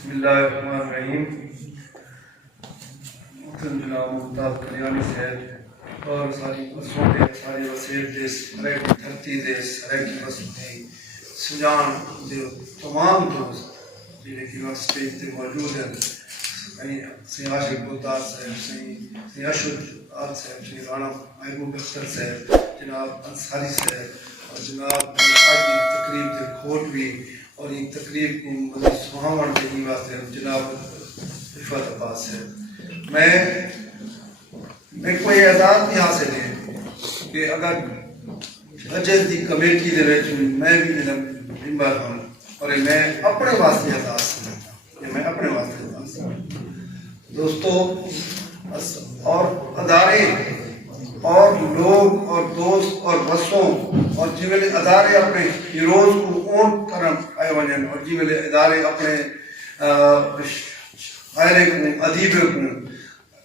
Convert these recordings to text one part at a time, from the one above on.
بسم اللہ الرحمن الرحیم. محترم جناب ممتاز کلیانی صاحب اور ساری بسوں کے ساری وسیع دیس ہر ایک دھرتی دیس ہر ایک بس دی سجان جو تمام دوست جنہیں کی وقت سٹیج تے موجود ہیں سید عاشق بلدار صاحب سید اشرف آل صاحب سید رانا محبوب اختر صاحب جناب انصاری صاحب اور جناب آج کی تقریب تے کھوٹ بھی اور یہ تقریب کو مزید سہاون دینے واسطے جناب رفعت عباس صاحب. میں کوئی اعزاز نہیں حاصل ہے کہ اگر ججز دی کمیٹی دے وچ میں بھی ممبر ہوں اور میں اپنے واسطے اعزاز سمجھتا ہوں، میں اپنے واسطے اعزاز سمجھتا ہوں. دوستو اور ادارے اور لوگ اور دوست اور بسوں اور جی ویلے ادارے اپنے ہیروز کو اون کرن آئے ونجن اور جی ویلے ادارے اپنے شاعرے کو ادیب کو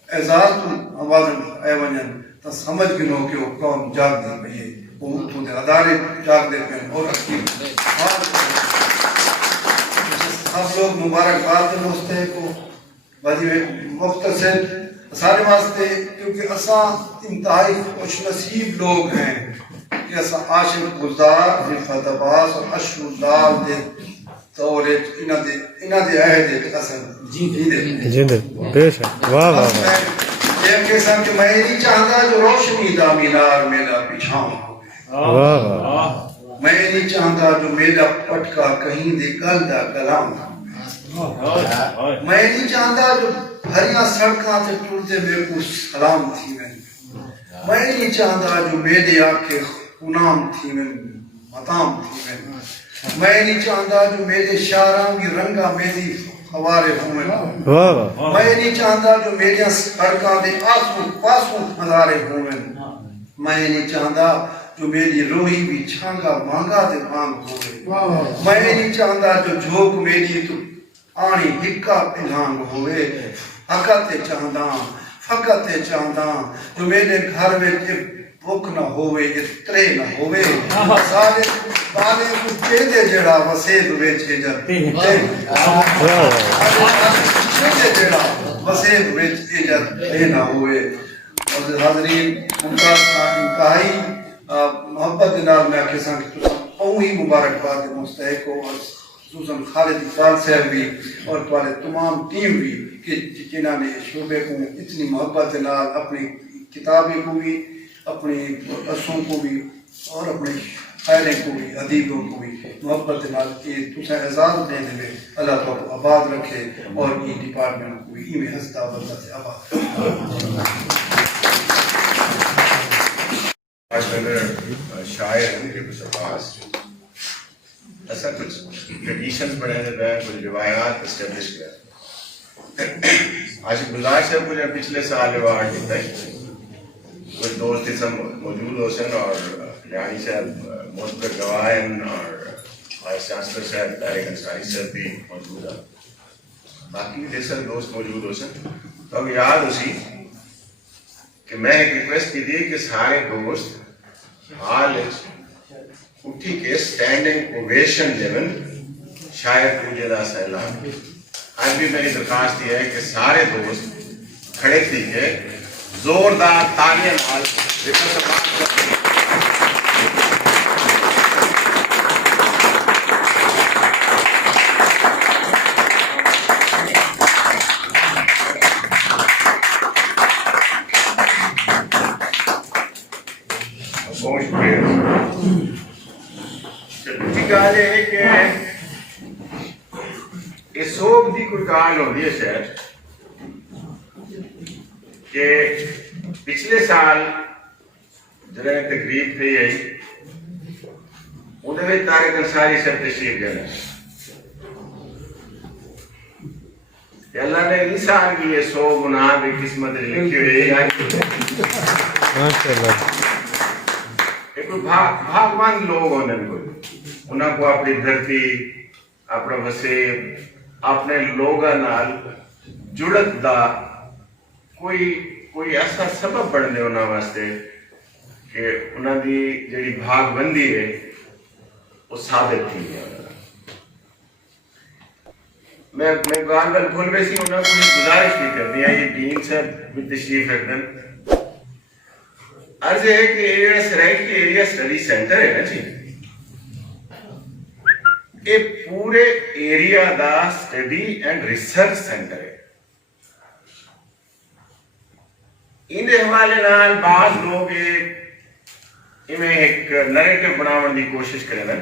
اعزاز کو آوازن آئے ونجن تو سمجھ گنو کہ وہ قوم جاگ دے پئی ہے، وہ اتوں دے ادارے جاگ دے پئے اور سب لوگ مبارکباد دے مستحق کو وظیفے مختصر سارے واسطے کیونکہ اساں انتہائی خوش نصیب لوگ ہیں کہ اساں عاشق گزار رفعت عباس اور اشرف لال دے دور انہاں دے عہد وچ اساں جیندے بے شک واہ واہ واہ. جے کہ سن کہ میں نہیں چاہتا جو روشنی دا مینار میرا پچھاؤں ہوئے، واہ واہ. میں نہیں چاہتا جو میرا پٹکا کہیں دے گل دا کلام، میں نہیں چاہتا جو ہریاں سڑکاں تے ٹرتے میرے کو سلام تھی میں نہیں چاہتا جو میرے آنکھیں خونام تھی مطام تھی میں نہیں چاہتا جو میرے شاعراں کی رنگا میری خوارے ہوں میں نہیں چاہتا جو میرے سڑکاں دے آسوں پاسوں نظارے ہوں میں نہیں چاہتا جو میری روحی بھی چھانگا مانگا دے مانگ ہوئے میں نہیں چاہتا جو جھوک میری تو آنی ہکا پنہانگ ہوئے فقط چاہتا جو میرے گھر میں بھوک نہ ہوئے اترے نہ ہوئے سارے بالے کو چیدے جڑا وسید ویچے جاتے جڑا وسید ویچے جاتے نہ ہوئے. اور حاضرین انتہائی محبت دنال میں آکے سان کہ تم ہی مبارکباد مستحق ہو اور خصوصاً خالد اقبال صاحب بھی اور تمہارے تمام ٹیم بھی کہ جنہوں نے شعبے کو اتنی محبت نال اپنی کتابیں کو بھی اپنی رسوں کو بھی اور اپنے شاعریں کو بھی ادیبوں کو بھی محبت نال کہ تسا اعزاز دینے میں اللہ تعالیٰ آباد رکھے اور یہ ڈپارٹمنٹ کو ہی میں ہستا بدلہ سے آباد شاعر ہیں رفعت عباس ایسا کچھ ٹریڈیشنز بڑھانے رہے کچھ روایات اسٹیبلش کیا. عاشق گلزار صاحب مجھے پچھلے سال ایوارڈ دیتا ہے کچھ دوست سب موجود ہو سن اور کلیانی صاحب محترم گواہن اور وائس چانسلر صاحب طارق انصاری صاحب بھی موجود ہیں، باقی بھی دیکھ سن دوست موجود ہو سن. تو اب یاد اسی کہ میں ایک ریکویسٹ کی تھی کہ سارے دوست حال اٹھی کے اسٹینڈنگ اوویشن دیون شاعر پوجے دا اعلان. آج بھی میری درخواست یہ ہے کہ سارے دوست کھڑے تھی کے زوردار تالیاں نال رفعت عباس گل ہے کہ اس سوگ کی کوئی گال ہوتی ہے شاید کہ پچھلے سال جب تقریب تھی آئی اندر طارق انصاری صاحب تشریف لے کہ اللہ نے انسان کی یہ سو گناہ بھی قسمت لکھی ہوئی بھاگوان لوگ ہونے کوئی انہوں کو اپنی دھرتی اپنا وسیب اپنے لوگاں نال جڑت دا کوئی ایسا سبب بننے انہوں واسطے کہ انہوں دی جڑی بھاگ بندی ہے وہ ثابت تھی ہے. میں گال گل کھول بیسی انہوں کو گزارش بھی کرنی ہے یہ دین صاحب بھی تشریف رکھنا عرض ہے کہ ایریا سرائٹ کی ایریا سٹڈی سینٹر ہے نا جی یہ پورے area the study and research centre ہے اندے حوالے نال بعض لوگ ایک نریٹو بناون دی کوشش کریں نا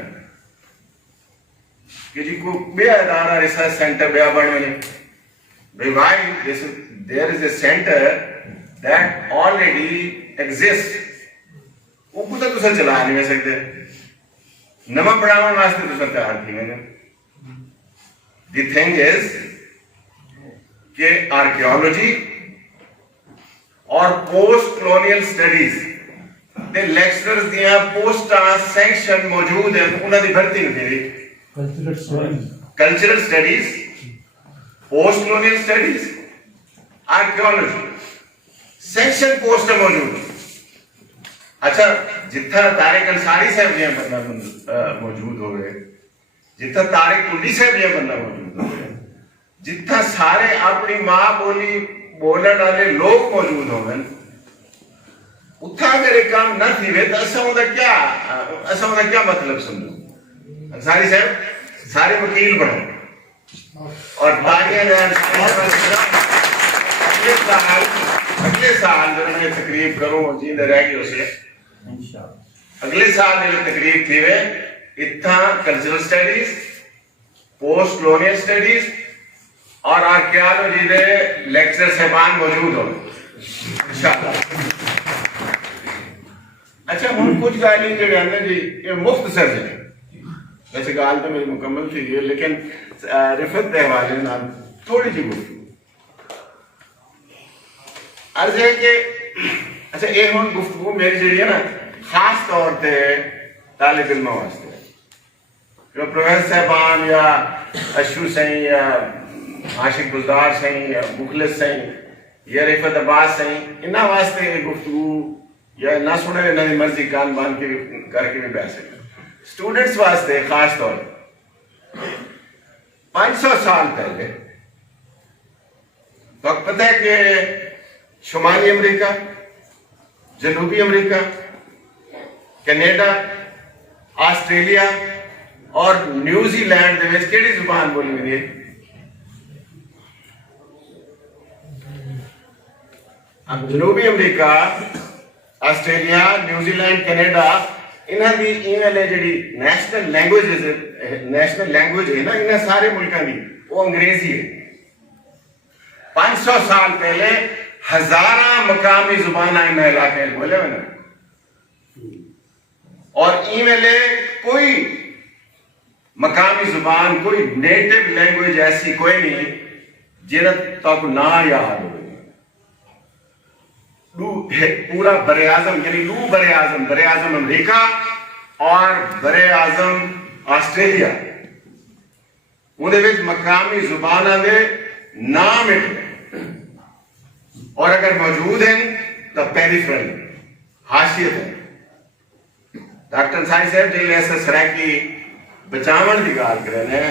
کہ جی کو بے ادارہ ریسرچ سینٹر بیا بن میں بھئی Y there is a center that already exists وہ کتا تو سر چلا نہیں میں سکتے نمہ پڑھاون واسطے تو سر تیار تھی میں the thing is کہ آرکیولوجی اور پوسٹ کلونیل سٹڈیز دے لیکچرز دیاں پوسٹاں سینکشن موجود ہیں انہاں دی بھرتی نہیں تھی cultural studies post colonial studies archaeology section post موجود اچھا جتھا طارق انصاری صاحب جہاں بندہ موجود ہوئے جتھا طارق کنڈی صاحب جہاں بندہ موجود ہوئے جتھا سارے اپنی ماں بولی بولن والے لوگ موجود ہوئے اتھا اگر ایک کام نہ تھی وے تو اساں دا کیا مطلب سمجھو انصاری صاحب سارے وکیل بنو اور باقیاں اگلے سال جو میں تقریب کروں جیند رہ گئی اسے اگلے سال جو تقریب تھی وے اتھا cultural studies post colonial studies اور آرکیالوجی دے لیکچر صاحبان موجود ہوں انشاءاللہ اچھا ہم کچھ گالی جو ہے جی یہ مختصر ہے ویسے گال تو میری مکمل تھی ہے لیکن رفت دے حوالے نام تھوڑی سی گفتگو عرض ہے کہ اچھا یہ ہوں گفتگو میری جڑی ہے نا خاص طور پہ طالب علم واسطے جو پروفیسر صاحبان یا اشرو سائیں یا عاشق گلزار سائیں یا مخلص سائیں یا رفت عباس سائیں انہاں واسطے گفتگو یا نہ سنے نہ مرضی کان بان کے کر کے بھی بیٹھ سکتے اسٹوڈنٹس واسطے خاص طور 500 سال پہلے تو پتہ ہے کہ شمالی امریکہ جنوبی امریکہ کینیڈا آسٹریلیا اور نیوزی لینڈ دے وچ کیڑی زبان بولی ہوئی ہے جنوبی امریکہ آسٹریلیا نیوزی لینڈ کینیڈا انہاں دی ای میل ہے جڑی نیشنل لینگویج ہے نا انہاں سارے ملکاں دی وہ انگریزی ہے 500 سال پہلے ہزاراں مقامی زباناں انہاں علاقے بولے ہوئے نا اور ای میل کوئی مقامی زبان کوئی نیٹو لینگویج ایسی کوئی نہیں جنہاں تک نہ یاد ہو پورا براعظم یعنی دو براعظم امریکہ اور براعظم آسٹریلیا اندے وچ مقامی زباناں دے نام اور اگر موجود ہیں تو پیریفرل حاشیت ہے ڈاکٹر انصاری صاحب جی ایسا سرائکی بچاون دی گال کرن ہے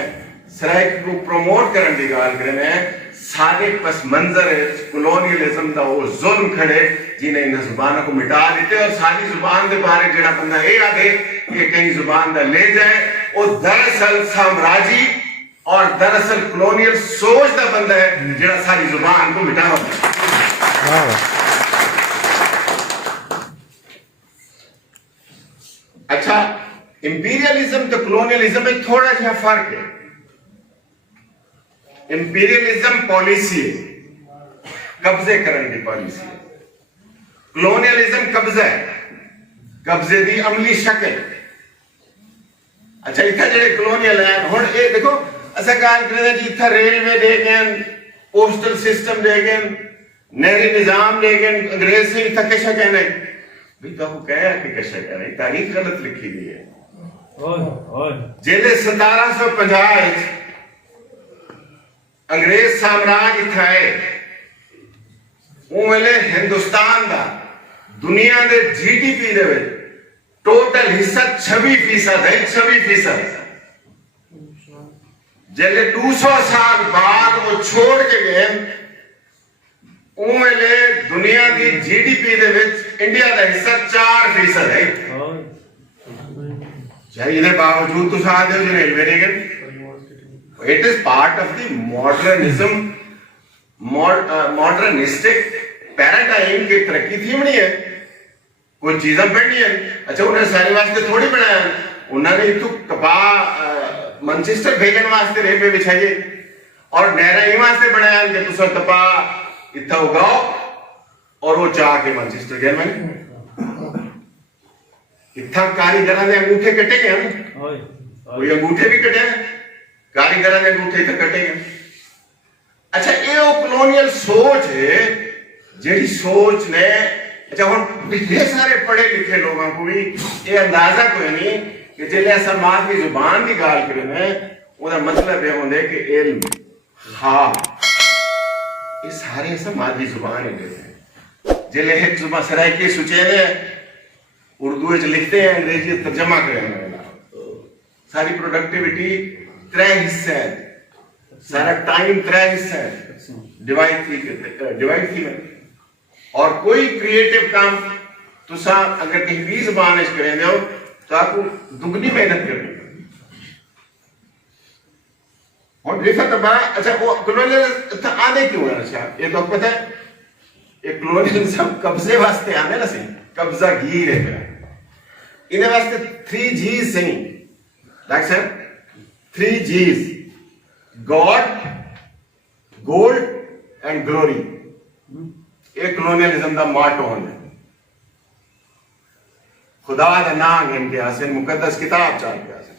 سرائکی کو پروموٹ کرن دی گال کرن ہے سارے پس منظر کلونیلزم دا وہ ظلم کھڑے جنہیں انہیں زبانوں کو مٹا دیتے اور ساری زبان دے بارے جڑا بندہ اے آدھے کہ کہیں زبان دا لے جائے وہ دراصل سامراجی اور دراصل کلونیل سوچ دا بندہ ہے جڑا ساری زبان کو مٹا ہوتا ہے اچھا امپیریلزم تو کلونیلزم میں تھوڑا جہاں فرق ہے امپیریلزم پالیسی ہے قبضے کرنے کی پالیسی ہے کلونیلزم قبضہ ہے قبضے دی عملی شکل اچھا اتھا جڑے کلونیل ہیں ہن اے دیکھو اسا گل کرے جی اتھا ریلوے دے گئے پوسٹل سسٹم دے گئے نہری نظام دے گئے انگریز سے اتھا کشا کہنا ہے بھی تو کہا کہ کشا کہنا ہے تاریخ غلط لکھی گئی ہے جیلے 1750 انگریز سامراج اتھا ہے وہ ہندوستان دا دنیا دے جی ڈی پی دے وچ ٹوٹل حصہ 26% ہے 26% جلے 200 سال بعد وہ چھوڑ کے گئے اوہلے دنیا دی جی ڈی پی دے وچ انڈیا دا حصہ 4% ہے. چاہیے ادھر باوجود تو ساتھ دے جو ریلوے دے گئے. It is part of the modernism, modernistic paradigm کی ترقی تھی بنی ہے. کوئی چیزیں بڑھنی ہے. اچھا انہیں سارے واسطے تھوڑی بنایا. انہوں نے تو کپا منچسٹر بھیجن واسطے ریپے بچھائیے اور نہرہ ہی واسطے بنایا کہ تسا کپا اتھا اگاؤ اور وہ چاہ کے منچسٹر گئے میں اتھا کاریگرہ نے انگوٹھے کٹے گئے ہیں. کوئی انگوٹھے بھی کٹے ہیں. کاریگرہ نے انگوٹھے تک کٹے گئے. اچھا یہ وہ کلونیل سوچ ہے جیڑی سوچ نے اچھا ہوں پچھلے سارے پڑھے لکھے لوگوں کو بھی یہ اندازہ کوئی نہیں کہ جلے ایسا مادری زبان کی گال کریں ہیں وہ مطلب یہ ہوندے کہ علم ہاں یہ سارے ایسا مادری زبان ہی دیتے ہیں. جلے ایک زبان سرائکی سوچے ہیں اردو اچھ لکھتے ہیں انگریزی ترجمہ کریں ہیں. ساری پروڈکٹیوٹی 3 حصے ہیں. سارا ٹائم 3 حصے ہیں. ڈیوائڈ تھی میں اور کوئی کریٹیو کام تو سا اگر کہیں بھی زبان اس کریں دے ہو تو آپ کو دگنی محنت کرنی. اور ریفت ابا اچھا وہ کلونیل آنے کیوں ہے. اچھا یہ تو پتہ ہے یہ کلونیل سب قبضے واسطے آنے نا سی قبضہ گیر ہے میرا انہیں واسطے 3 G's سہیں like sir 3 G's God, gold and glory. ایک کلونیلزم دا ماٹو ہونے خدا دا نام ان کے حاصل مقدس کتاب چاہ کے حاصل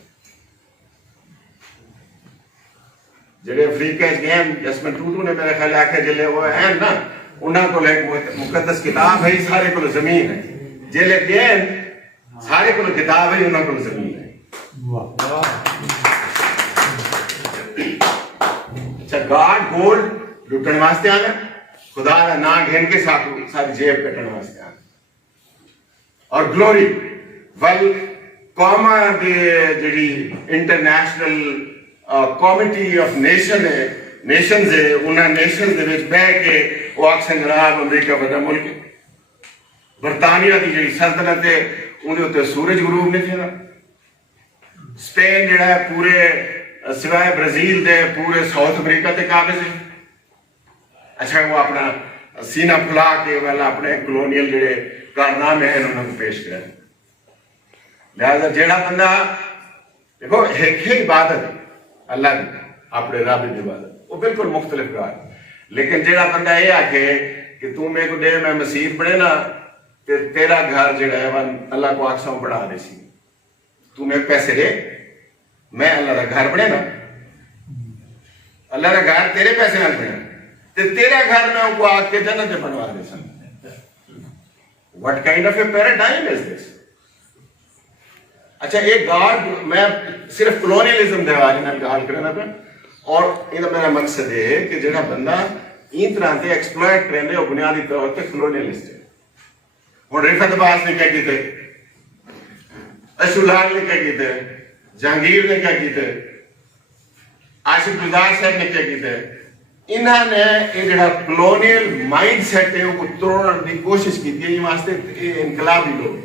جڑے افریقہ گئے جسمن ٹوٹو نے میرے خیال آکھے جلے وہ ہیں نا انہاں کو لے مقدس کتاب ہے سارے کو زمین ہے. جلے گئے سارے کو کتاب ہے انہاں کو زمین ہے. اچھا گاڈ گولڈ لٹن واسطے آنا خدا دا نام گھن کے ساری جیب کٹن واسطے آنا اور گلوری ول قوما دے جڑی انٹرنیشنل کمیٹی آف نیشنز ہے انہاں نیشنز دے وچ بیٹھ کے وہ اکثر جناب امریکہ بڑا ملک برطانیہ دی جڑی سلطنت ہے ان دے اوتے سورج غروب نہیں تھے نا. اسپین جڑا ہے پورے سوائے برازیل دے پورے ساؤتھ امریکہ تے قابض ہے. اچھا وہ اپنا سینہ پھلا کے والا اپنے کلونیل جڑے کارنامے ہیں انہوں نے پیش کرے. لہذا جیڑا بندہ دیکھو ایک ہی عبادت اللہ کی اپنے رب کی عبادت وہ بالکل مختلف گار لیکن جیڑا بندہ یہ آکھے کہ تو میں کو دے میں مسیح پڑھے نا تیرا گھر جڑا ہے اللہ کو آکساں بڑھا دے سی تو میں پیسے دے میں اللہ کا گھر بڑھے نا اللہ کا گھر تیرے پیسے نہ بڑھے تے تیرا گھر میں ان کو آگ کے جنت بنوا دے سن. What kind of a paradigm is this? اچھا ایک گاڈ میں صرف کلونیلزم دے والے نال گال کرنا پہ اور یہ میرا مقصد ہے کہ جڑا بندہ این طرح سے ایکسپلوئٹ کرنے وہ بنیادی طور پہ کلونیلسٹ ہے. اور رفعت عباس نے کیا کیتے اشولار نے کیا کیتے جہانگیر نے کیا کیتے عاشق گلزار صاحب نے کیا کیتے انہوں نے یہ جڑا کلونیل مائنڈ سیٹ ہے وہ توڑنے کی کوشش کی تھی. یہ واسطے انقلابی لوگ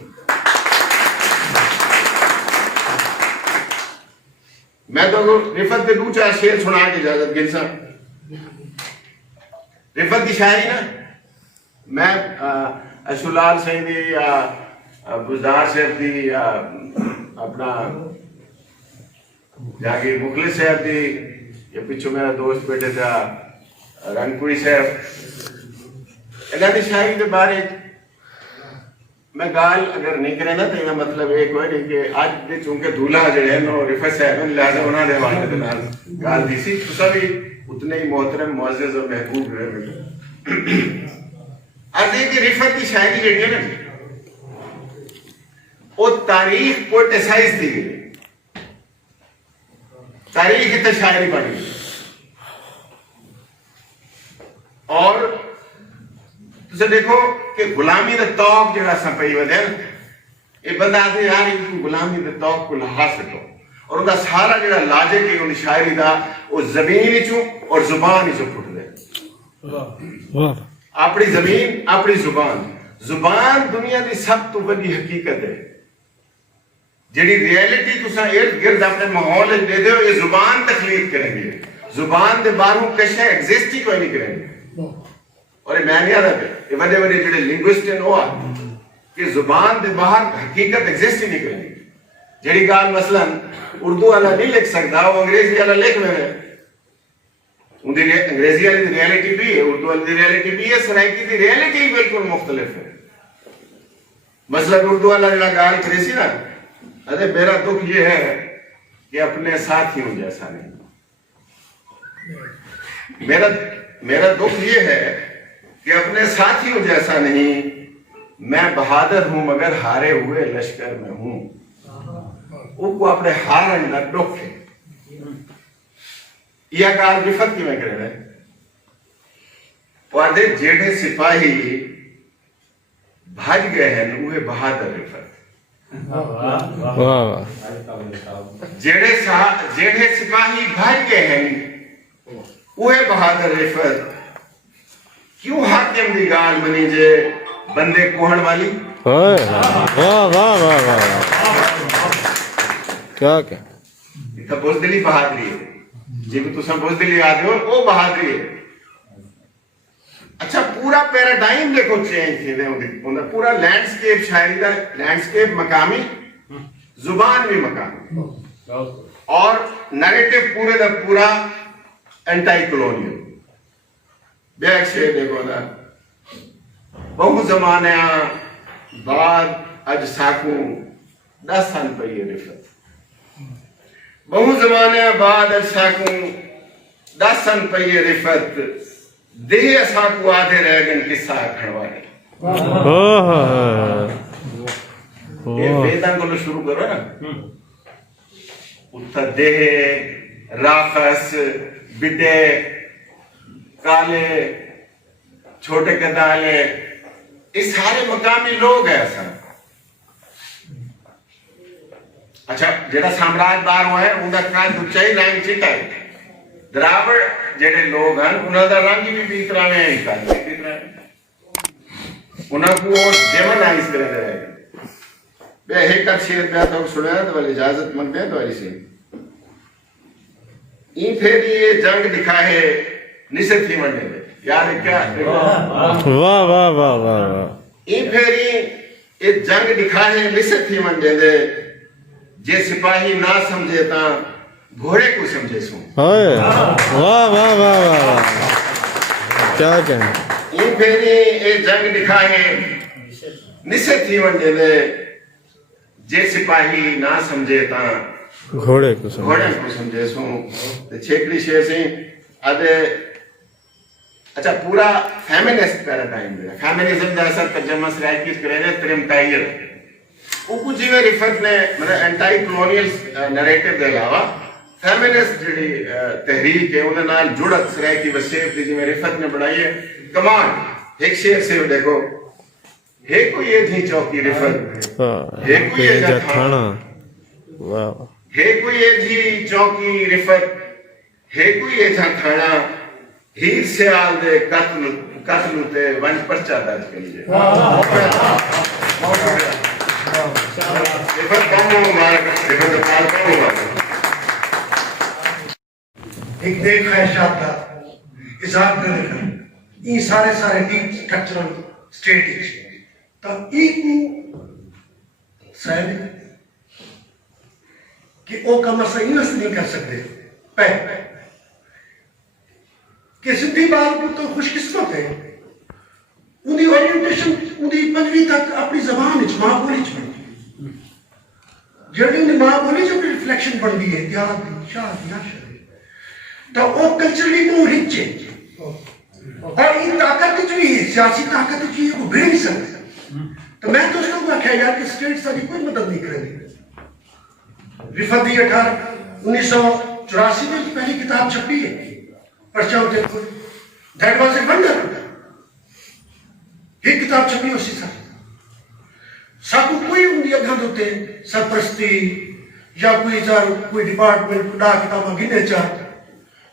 میں تو رفعت کے 2-4 شعر سنا کے اجازت گل سا. رفعت کی شاعری نا میں اشولار صاحب دی یا گلزار صاحب دی یا اپنا جہانگیر مخلص صاحب دی یا پیچھو میرا دوست بیٹھے تھا رنگپوری صاحب انہاں دی شاعری کے بارے میں گال اگر نہیں کرے نا تو یہ مطلب ایک ہوئے نہیں کہ آج دے چونکہ دھولا جڑے ہیں نو رفعت صاحب لہذا انہاں دے والے دے نال گال دی سی تو سبھی اتنے ہی محترم معزز اور محبوب رہے بیٹھے. آج دیکھ کہ رفعت کی شاعری جڑی ہے نا وہ تاریخ پوئٹیسائز دی گئی تاریخ اتنے شاعری بنی اور تسے دیکھو کہ غلامی دا توق جڑا سا پئی ودے یہ بندہ آتے یار غلامی دا توق کو لحاظ سکو اور ان کا سارا جڑا لاجک ہے ان شاعری دا وہ زمین چوں اور زبان چوں پھٹ دے. واہ اپنی زمین اپنی زبان. زبان دنیا دی سب تو بڑی حقیقت ہے. جڑی ریئلٹی تساں ارد گرد اپنے ماحول دے دیو یہ زبان تخلیق کریں گے. زبان دے باہروں کشے ایگزسٹ ہی کوئی نہیں کریں گے. اور یہ میں نہیں آدھا کہ یہ بڑے بڑے جڑے لنگوسٹ ہیں وہ کہ زبان دے باہر حقیقت ایگزسٹ ہی نہیں کریں گے. جڑی گال مثلا اردو والا نہیں لکھ سکتا وہ انگریزی والا لکھ میں انگریزی والی ریئلٹی بھی ہے, اردو والی ریئلٹی بھی ہے, سرائکی دی ریئلٹی بالکل مختلف ہے. مثلا اردو والا جڑا گال کرے سی نا, ارے میرا دکھ یہ ہے کہ اپنے ساتھیوں جیسا نہیں. میرا دکھ یہ ہے کہ اپنے ساتھیوں جیسا نہیں. میں بہادر ہوں مگر ہارے ہوئے لشکر میں ہوں. وہ کو اپنے ہارن نہ دکھ ہے. یہ گال رفت کی میں کرے رہے پردے جیڑے سپاہی بھاج گئے ہیں وہ بہادر رفت. واہ جیڑے سپاہی بھاج گئے ہیں وہ بہادر رفت. کیوں حاکم دی گال بنی جے بندے کوہن والی. واہ واہ واہ واہ کیا کیا اتنا بزدلی بہادری ہے. جی بھی تساں بزدلی آدھے ہو وہ بہادری ہے. اچھا پورا پیراڈائم دیکھو چینج تھی دے ہوندے. پورا لینڈسکیپ شاعری دا لینڈسکیپ مقامی, زبان بھی مقامی, اور نیریٹو پورے دا پورا انٹائی کلونیل. بیک شیر دیکھو دا بہو زمانے بعد اج ساکوں 10 سال پہیے رفت. بہو زمانے بعد اج ساکوں 10 سال پہیے رفت. دیہ ساکو آدھے رہ گن قصہ کھڑوانے. یہ بیدان کو شروع کرو نا. اتھا دیہ راخص بڈے کالے چھوٹے کدالے اس سارے مقامی لوگ ہیں ایسا. اچھا جڑا سامراج بار ہوئے ہیں ان کا کاج اچھائی رنگ چٹا ہے. دراوڑ جڑے لوگ ہیں انہوں دا رنگ بھی طرح میں ہی کاج بھی طرح ہے. انہوں کو وہ جیمن آئیس کرے دے رہے. بے ایک شیر پہ آتا ہوں سنے ہیں تو والی اجازت منگتے ہیں تو والی سے این پھر یہ جنگ دکھا ہے نصف تھی منڈے دے. یاد ہے کیا؟ واہ واہ واہ واہ این پھر یہ جنگ دکھا ہے نصف تھی منڈے دے. جے سپاہی نہ سمجھے تا گھوڑے کو سمجھے سوں. واہ واہ واہ واہ کیا کہیں. این پھر یہ جنگ دکھا ہے نصف تھی منڈے دے. جے سپاہی نہ سمجھے تا گھوڑے کو سمجھے سوں. چھیکڑی شیر سے آدھے اچھا پورا فیمنسٹ پیراڈائم دے. فیمنزم دا اثر ترجمہ سرائکی کرے دے ترم تائیر. وہ کچھ جیوے رفت نے مطلب انٹائی کلونیل نیریٹو دے علاوہ فیمنسٹ جڑی تحریک ہے انہوں نے جڑت سرائکی وسیب دی جیوے رفت نے بڑھائی ہے. کمانڈ ایک شیر سے دیکھو. ہے کوئی یہ تھی چوکی رفت, ہے کوئی یہ جا تھانا, ہے کوئی یہ تھی چوکی رفت, ہے کوئی یہ جا تھانا. ہیر سیال دے قتل تے ون پرچہ درج کریے. ایک دیکھ خواہشات کا اظہار کر دیکھا یہ سارے ڈیپ سٹرکچرل سٹیٹ تو ایک سائن کہ وہ کم اسا انویسٹ نہیں کر سکتے پہلے کہ سدھی بات کو تو خوش قسمت ہے انہی اورینٹیشن انہی پنجویں تک اپنی زبان اچ ماں بولی چ بنتی جڑی انہی ماں بولی جو ریفلیکشن بن دی ہے دیاد دی شاہ دی عاشر تو وہ کلچرلی کو رچ ہے اور یہ طاقت جو ہے سیاسی طاقت جو ہے وہ بڑھ نہیں سکتے. تو میں تو اس کو کہا یار کہ اسٹیٹ ساری کوئی مدد نہیں کرے گی. رفت دی 1984 میں پہلی کتاب چھپی ہے پرچہ ہوتے کو دیٹ واز اے ونڈر. ایک کتاب چھپی اسی سال ساکو کوئی ان دی اگھاں ہوتے سرپرستی یا کوئی ڈپارٹمنٹ ڈا کتاباں گنے چاہ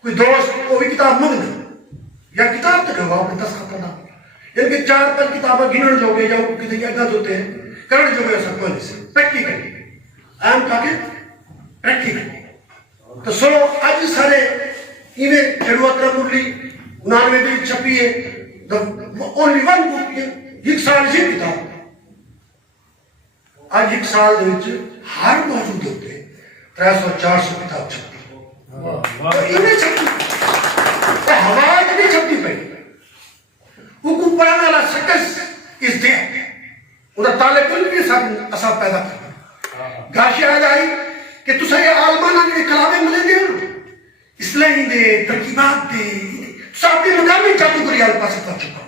کوئی دوست وہ بھی کتاب منگنا یا کتاب تک ہوا اپنے دستخط کرنا یعنی کہ 4-5 کتاباں گنن جو گے یا کسی اگت ہوتے ہیں کرنے جو گے سب کوئی سے practically I am talking practically تو سو اج سارے ایویں جڑو اترا مرلی 99 دی چھپی ہے اونلی ون بک ایک سال جی کتاب آج ایک سال دے وچ ہر موجود ہوتے 300-400 کتاب چھپتی ایویں چھپتی ہمارے نہیں چھپتی پئی وہ کو پڑھنے والا سکس اس دے وہ طالب علم بھی ساتھ اصاب پیدا کرنا گاشی آج آئی کہ تو سارے عالمانہ کے کلامیں ملے دے اسلحی دے ترکیبات دے تو اپنی مقامی جادوگری آل پاس پہنچ چکا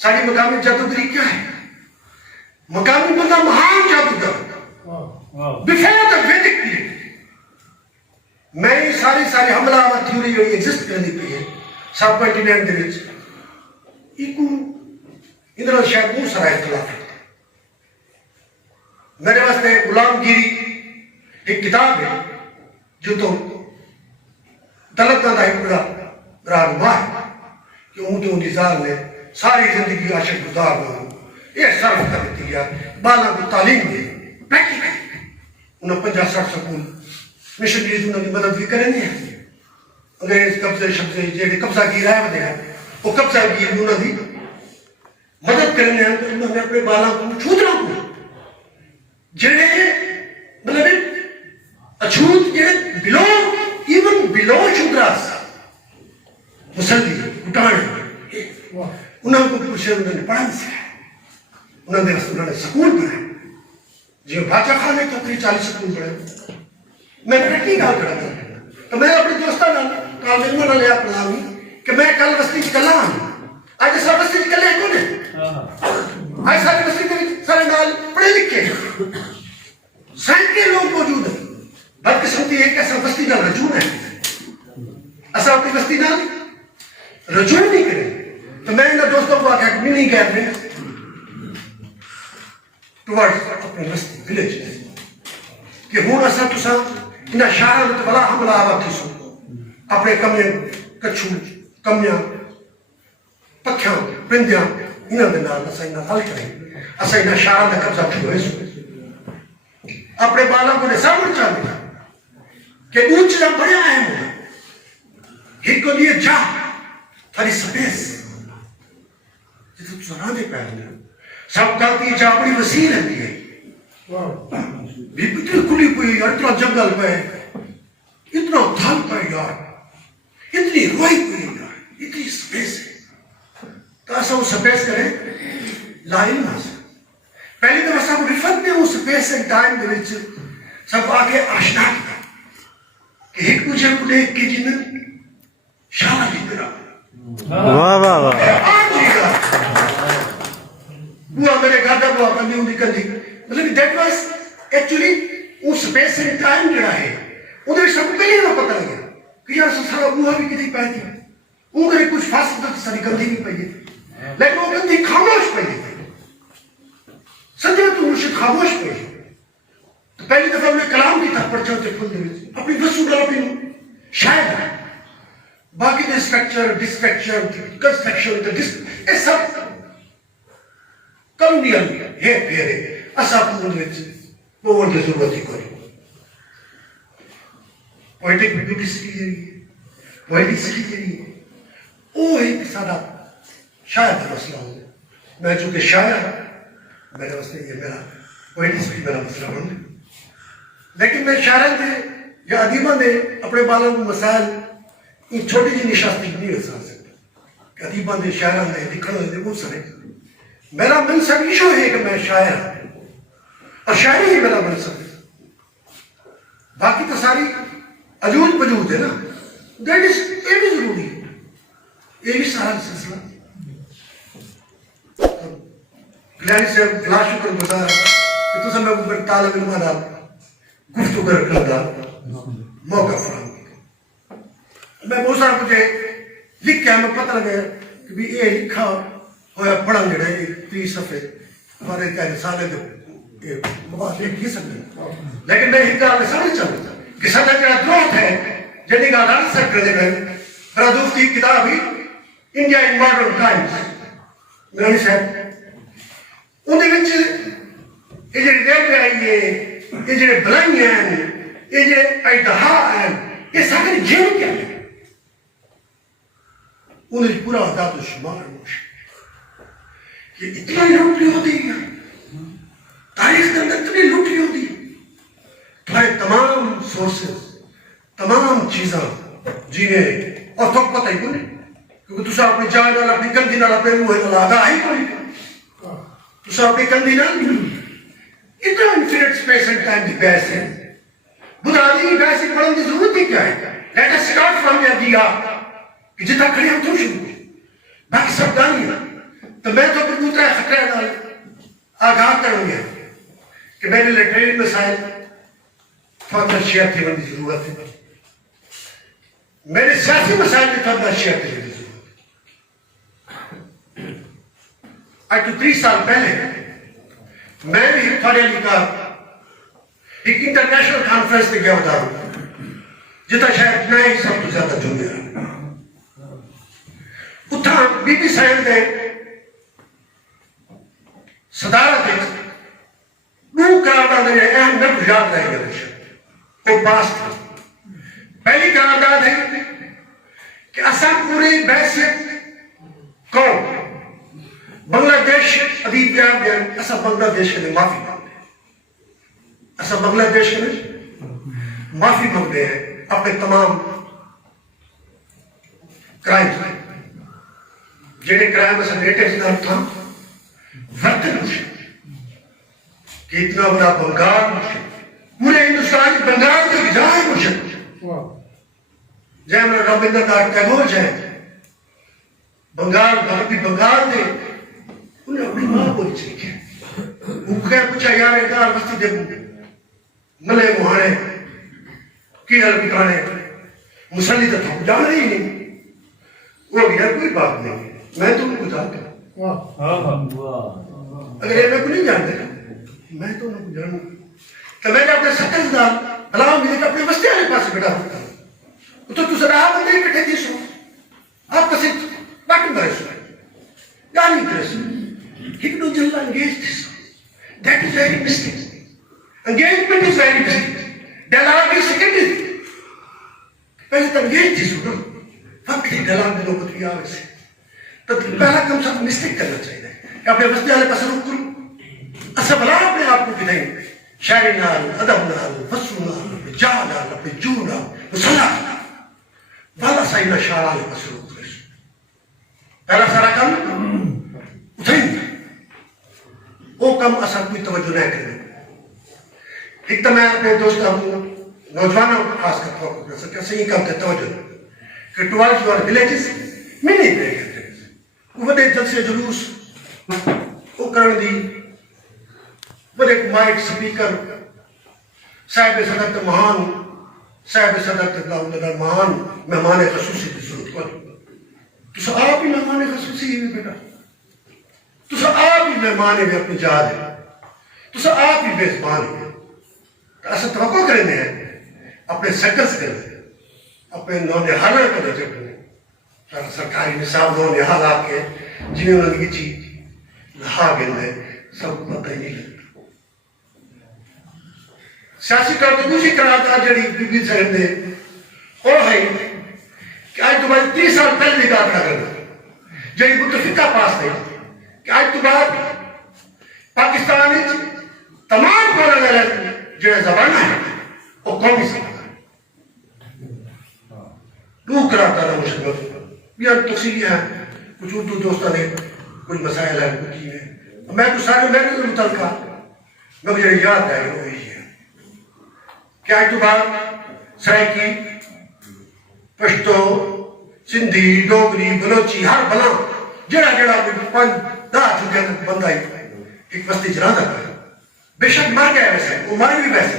ساری مقامی جادوگری کیا ہے مقامی بندہ مہان جادوگر بفور دا ویدک پیریڈ میں ساری حملہ آور تھیوری ہوئی ایگزسٹ کرنی پئی ہے سب کنٹیننٹ دے وچ ایکو ادھر شاید بہت سارا اختلاف ہے میرے واسطے غلام گیری ایک کتاب ہے جو تو طلبگاں دا ایک بڑا رہنما ہے کہ اونٹے نظام نے ساری زندگی عاشق گزار نہ ہو یہ صرف کر دیتی ہے بالا کو تعلیم دے پریکٹیکل انہوں 50-60 سکول مشنریز انہوں کی مدد بھی کریں گے انگریز قبضے شبزے جیڑے قبضہ کی رائے ودے ہیں وہ قبضہ کی انہوں نے مدد کریں گے تو انہوں نے اپنے بالا کو چھوٹنا کو جیڑے مطلب اچھوت جیڑے بلو ایون بلو چھوٹراس مسلی اٹھانے انہوں کو پوچھے انہوں نے پڑھا نہیں سکھا انہوں نے سکول پڑھا جو باچہ خانے تو 40 سکول پڑھے میں پریکٹی کال کرا تھا تو میں اپنے دوستہ کال علمہ نہ لیا پڑھاوی کہ میں کل وستی چکلا ہوں آج سب وستی چکلے ہیں کون ہے آج سارے وستی سارے نال پڑھے لکھے سینکڑے لوگ موجود ہیں بدقسمتی ایک ایسا وستی نال رجوع ہے ایسا اپنی وستی نال رجوع نہیں کرے تو میں انہوں دوستوں کو آگے نہیں گیا میں ٹوارڈ اپنے وستی ولیج کہ ہون ایسا تو سا انہا شہرہ میں تو بلا حملہ آباد تھی سو اپنے کمیاں کچھو کمیاں پکھیاں پرندیاں انہاں دے نال اسا انہاں حل کریں اسا انہاں شہرہ میں قبضہ کی ہوئے سو اپنے بالا کو نے سامن چاہ دیا کہ اونچ جا بڑے اہم ہوگا ایک کو لیے جا تھاری سپیس جیسے تو سنا دے پہلے سب کہتی جا بڑی وسیع رہتی ہے بھی اتنی کھلی پئی یار اتنا جنگل پہ اتنا دھل پہ یار اتنی روئی پئی یار اتنی سپیس ہے تو ایسا وہ سپیس کرے لا علم آسا پہلی دفعہ سب رفت میں وہ سپیس اینڈ ٹائم دے وچ سب آگے آشنا کیا کہ ایک مجھے کو دیکھ کے جنن شاہ جی میرا واہ واہ واہ آج جی گا وہ میرے گھر وہ کندی ہوندی کندی مطلب دیٹ واز ایکچولی وہ سپیس اینڈ ٹائم جڑا ہے ادھر سب پہلے نہ پتہ لگا کہ یار سارا وہ بھی کتنی پہ تھی وہ کرے کچھ فاصل ساری گندی بھی پئی ہے لیکن وہ گندی خاموش پئی ہے سجدہ تو مرشد خاموش پئی ہے تو پہلی دفعہ انہیں کلام کی تھا پرچہ ہوتے کھل دے اپنی وسو ڈال اپنی شاید باقی دے اسٹرکچر ڈسٹرکچر کنسٹرکشن یہ سب کلونیل ہے پیرے اسا پون وچ بول دی ضرورت ہی کوئی پوئٹک بیوٹیسٹی ہے پوئٹسٹی ہے وہ ایک سادہ شاعر کا مسئلہ ہو میں چونکہ شاعر میرے واسطے یہ میرا پوئٹسٹی میرا مسئلہ بن گیا لیکن میں شاعران دے یا ادیباں دے اپنے بالوں کو مسائل یہ چھوٹی جی نشاستی نہیں ہو سکتا کہ ادیباں دے شاعران دے لکھن دے بہت سارے میرا منصب ایشو ہے کہ میں شاعر ہوں اور شاعری ہی میرا منصب ہے باقی تو ساری عجوز بجود ہے نا دیٹ از یہ بھی ضروری ہے یہ بھی سارا سلسلہ گلانی سے بلا شکر گزار کہ تو سب میں اوپر طالب علم دا گفتگو کرنے دا موقع فراہم کیا میں بہت سارا مجھے لکھ کے ہمیں پتہ لگا کہ بھی یہ لکھا ہویا پڑھا جڑا ہے 30 صفحے ہمارے کہنے سالے دے بات یہ سکتے لیکن میں ایک گل سمجھ چاہتا کہ سدا جڑا دروت ہے جنہیں گل رل سکتے ہیں پردوف کی کتاب ہی انڈیا ان ماڈرن ٹائمز میرانی صاحب اندر یہ جڑے ریلوے آئی ہے یہ جڑے بلائی ہیں یہ جڑے اجدہا ہیں یہ سارے جن کیا ہے انہیں پورا عداد و شمار یہ اتنا لوٹ لی ہوتی ہے تاریخ کے اندر اتنی لوٹ لی ہوتی ہے تمہارے تمام سورسز تمام چیزاں جنہیں اور تو پتہ ہی کو نہیں کیونکہ تسا اپنی جان نال اپنی کندھی نال اپنے منہ نال آگاہ ہی کو نہیں تسا اپنی کندھی نال اتنا انفینٹ اسپیس اینڈ ٹائم دی بحث ہے بتا دی بحث پڑھنے کی ضرورت ہی کیا ہے let us start from the idea کہ جتنا کھڑے ہم تو شروع باقی سب گالی ہے تو میں تو پھر دوسرا خطرہ نال آگاہ کروں گا کہ میرے لٹریری مسائل تھوڑا شیئر کرنے کی ضرورت ہے میرے سیاسی مسائل بھی تھوڑا شیئر کرنے کی ضرورت ہے آج تو 30 سال پہلے میں بھی تھوڑے لکھا ایک انٹرنیشنل کانفرنس میں گیا ہوتا ہوں جتا شاید میں ہی سب تو زیادہ جو میرا اتھا بی بی سائن دے صدارت ہے وہ قرارداد ہے اہم میں کچھ یاد رہے گا وہ پاس تھا پہلی قرارداد ہے کہ اساں پوری بحثیت قوم بنگلہ دیش ادیب بیان دیا اساں بنگلہ دیش کے لیے معافی مانگتے ہیں اساں بنگلہ دیش کے لیے معافی مانگتے ہیں اپنے تمام کرائم جنہیں کرائم اساں نیٹیز نہ تھا ورتن مشکل کہ اتنا بڑا بنگال مشکل پورے ہندوستان کی بنگال تک جائے مشکل جیسے رابندر ناتھ ٹیگور جائے بنگال بھارتی بنگال دے انہیں اپنی ماں کو نہیں سیکھے وہ کہہ پوچھا یار ادار بستی دے ملے مہانے کی حل بکانے مسلی تو تھوک جانا ہی نہیں وہ گیا کوئی بات نہیں میں تم کو جانتا اگر یہ میں کو نہیں جانتا میں تو انہیں کو جانوں تو میں نے اپنے سکر دار علام ملے کہ اپنے وستے آنے پاس بیٹا ہوتا ہوں تو تو رہا بندے ہی کٹھے دیسو آپ کسی باقی برے سو یعنی کرے سو ہکڑو جللہ engage دیسو that is very mistake engagement is very mistake dialogue is secondary پہلے تو انگیج دیسو نا وقت ہی dialogue میں لوگوں کی آوے سے تو پہلا کم سب مسٹیک کرنا چاہیے کہ اپنے وستے آنے پاس روک کرو اصلا بلا اپنے آپ کو بھی نہیں شاعری نال ادب نال وصو نال اپنے جا نال اپنے جو نال مسلح نال والا سائنہ شاعرہ نے پاس روک کرے پہلا سارا کم اتھائیں گا وہ کم اصلا کوئی توجہ نہیں کرنے ایک تو میں اپنے دوستوں نوجوانوں کو خاص کر توقع کر سکتا صحیح کم کے توجہ کہ ٹوالز والے ولیجز میں نہیں دے گئے وہ بڑے جلسے جلوس وہ کرن دی بڑے مائٹ سپیکر صاحب صدرت مہان صاحب صدرت اللہ مہان مہمان خصوصی کی ضرورت کو تو آپ ہی مہمان خصوصی ہی بیٹا تو آپ ہی مہمان میں اپنی جا دے تو آپ ہی بے زبان ہے ایسا توقع کرنے ہیں اپنے سرکس کرنے اپنے نونحالہ کو نظر کرنے سرکاری نصاب نونحال آپ کے جنہیں انہوں نے چیز لہا گئے سب پتہ ہی نہیں لگتا سیاسی طور پر دوسری قرارداد جڑی بی بی صاحب نے وہ ہے کہ آج تو بعد 30 سال پہلے نکاح کھڑا کرنا جڑی متفقہ پاس نہیں کہ آج تو بعد پاکستان تمام بولنے والے جو زبان ہے وہ قومی زبان ہے دو قرارداد مشکل یہ تفصیلی ہے کچھ اردو دوستوں نے کچھ مسائل ہیں کچھ چیزیں میں تو سارے میں نے متعلقہ میں مجھے یاد ہے وہ یہی ہے کہ آج تو بعد سرائکی پشتو سندھی ڈوگری بلوچی ہر بلا جڑا جڑا پانچ دہ چکے بندہ ایک بستی چلا تھا بے شک مر گیا ویسے وہ مر بھی ویسے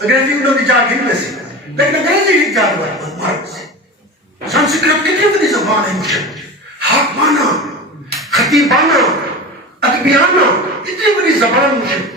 انگریزی انہوں نے جا گن ویسے لیکن انگریزی ہی جا دوا مر ویسے سنسکرت کتنی بڑی زبان ہے مشکل حاکمانہ خطیبانہ ادبیانہ اتنی بڑی زبان مشکل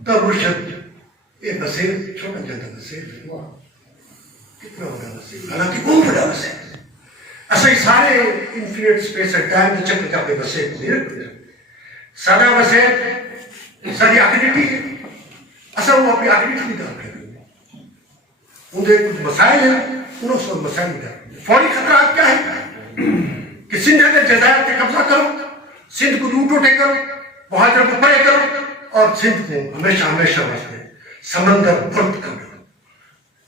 تب رشد یہ بسیر چھوٹا جاتا بسیر کتنا بڑا بسیر حالانکہ بہت بڑا بسیر اصل سارے انفینٹ سپیس اور ٹائم کے چکر چاپے بسیر نہیں سادہ بسیر ساری آکریٹی ہے اصل وہ اپنی آکریٹی بھی کام کرتے ہیں انہیں کچھ مسائل ہیں انہوں سے مسائل بھی کرتے ہیں فوری خطرات کیا ہے کہ سندھ کے جزائر پہ قبضہ کرو سندھ کو لوٹ اٹھے کرو مہاجر کو پڑے کرو اور سندھ کو ہمیشہ ہمیشہ واسطے سمندر برد کر دو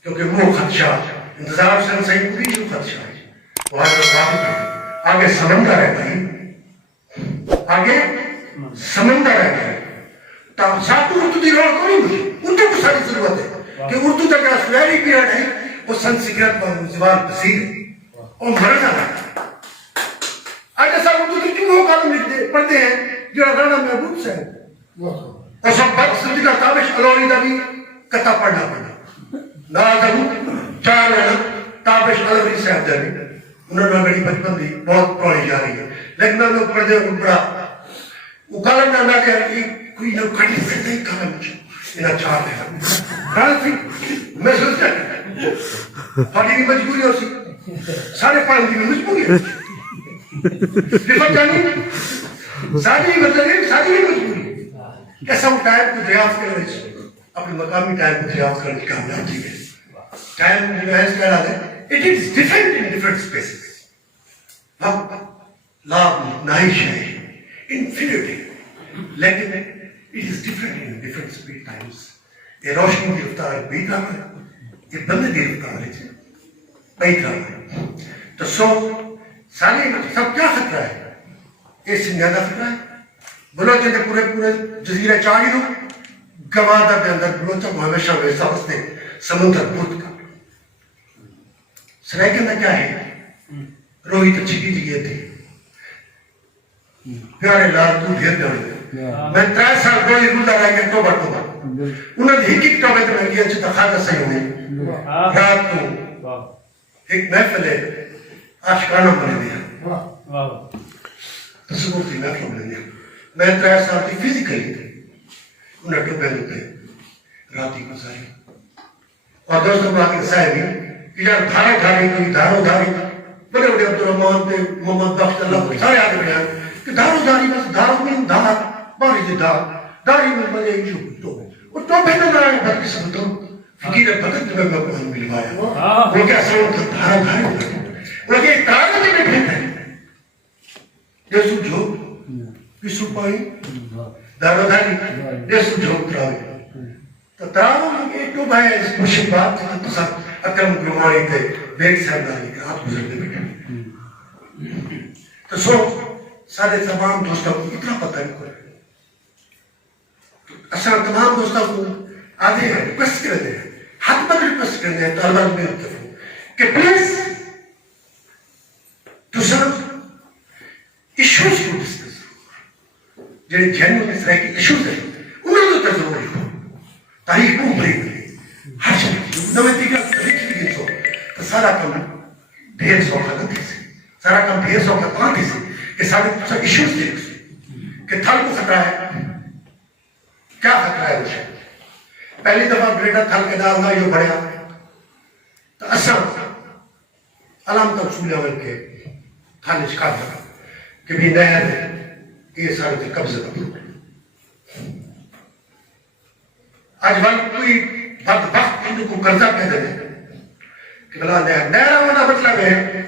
کیونکہ وہ خدشہ انتظار سے صحیح پوری جو خدشہ ہے مہاجر آگے سمندر ہے بھائی آگے سمندر ہے ساتھ اردو دی روڑ کو نہیں مجھے اردو کو ساری ضرورت ہے کہ اردو تک سویری پیریڈ ہے وہ سنسکرت پر زبان پسیر ہے اور مرنا ہے آج ایسا اردو تو کیوں وہ کالم لکھتے پڑھتے ہیں جو رانا محبوب سے ہے اور سب بات سمجھ کر تابش علوری دا بھی کتا پڑھنا پڑھنا نازم چار رہنا تابش علوری سے اب جانے انہوں نے بڑی بچپن دی بہت پرانی جا رہی ہے لیکن میں لوگ پڑھتے ہیں بڑا وہ کالم نہ نہ کہ کوئی نہ کھڑی پھرتے ہی کالم مجھے انہا چار رہنا رہا تھی میں سوچتا پڑھی بھی مجبوری ہو سی سارے پڑھنے بھی مجبوری ہو رفت جانی ساری مطلب ہے ساری مجبوری کیسا وہ ٹائم کو دریافت کرنے سے اپنے مقامی ٹائم کو دریافت کرنے کی کامیاب کی ہے ٹائم جو ہے اس کا رہا ہے it is different in different spaces لاب نائش ہے infinity لیکن it is different in different speed times یہ روشنی کی رفتار بیت رہا ہے یہ بندے کی رفتار ہے بیت رہا ہے تو سو سارے سب کیا خطرہ ہے یہ سنجھانا خطرہ ہے بلوچ نے پورے پورے جزیرہ چاہی دو گوادہ کے اندر بلوچہ کو ہمیشہ ویسا بستے سمندر برد کا سرائی کے اندر کیا ہے روحی تو چھکی جگہ تھی پیارے لال تو ڈھیر جانے میں 3 سال کوئی روزہ رہا کہ توبہ انہوں نے ایک توبہ تو میں کیا چھتا خاصا صحیح ہوئی رات کو ایک محفل ہے آشکانہ بنے دیا تصور تھی محفل بنے دیا میں 3 سال تھی فیزیکلی تھی انہیں ٹوپے ہوتے راتی کو ساری اور دوستوں کو آگے صاحب کہ یار دھارے دھاری کوئی دھارو دھاری بڑے بڑے عبدالرحمن تے محمد بخت اللہ سارے آگے بڑھے ہیں کہ دھارو دھاری بس دھارو میں دھار باری جی دھار دھاری میں مجھے ایشو تو اور تو پہنے لگا ہے بھر کسی بتاؤ فقیر بھگت میں قرآن ملوایا وہ کیا سوال تھا دھارا دھاری وہ کہ اقرار میں بیٹھے ہیں جیسو جو پیسو پائی دھارو دھاری جیسو جو تراوی تو تراو میں ایک تو بھائی اس مشکل بات تھا تو ساتھ اکرم گروانی تھے بیگ صاحب داری کہ آپ گزرتے بیٹھے تو سو سارے تمام دوستوں کو اتنا پتہ نہیں کرے اصلا تمام دوستوں کو آدھے ہیں ریکویسٹ کرتے ہیں حد پر ریکویسٹ کرتے ہیں طالبان میں ہوتے ہیں کہ پلیز تو سب ایشوز کو ڈسکس جنہیں جنوں اس طرح کی ایشوز ہیں انہوں نے تو ضرور لکھو تاریخ کو بھری بھری ہر شکل نوے دیگر تاریخ کی گنسو تو سارا کم ڈھیر سو خطر سے سارا کم ڈھیر سو خطر سے کہ سارے سب ایشوز دیکھ سے کہ تھل کو خطرہ ہے کیا خطرہ ہے اسے پہلی دفعہ گریٹر تھل کے ڈالنا یہ بڑھیا تو اصل علامت اصول عمل کے تھل اس کا دھا کہ بھی نہر یہ سارے تھے قبضہ کا آج وقت کوئی بدبخت ان کو قرضہ کہہ دیتے کہ بلا نہر نہر ہونا مطلب ہے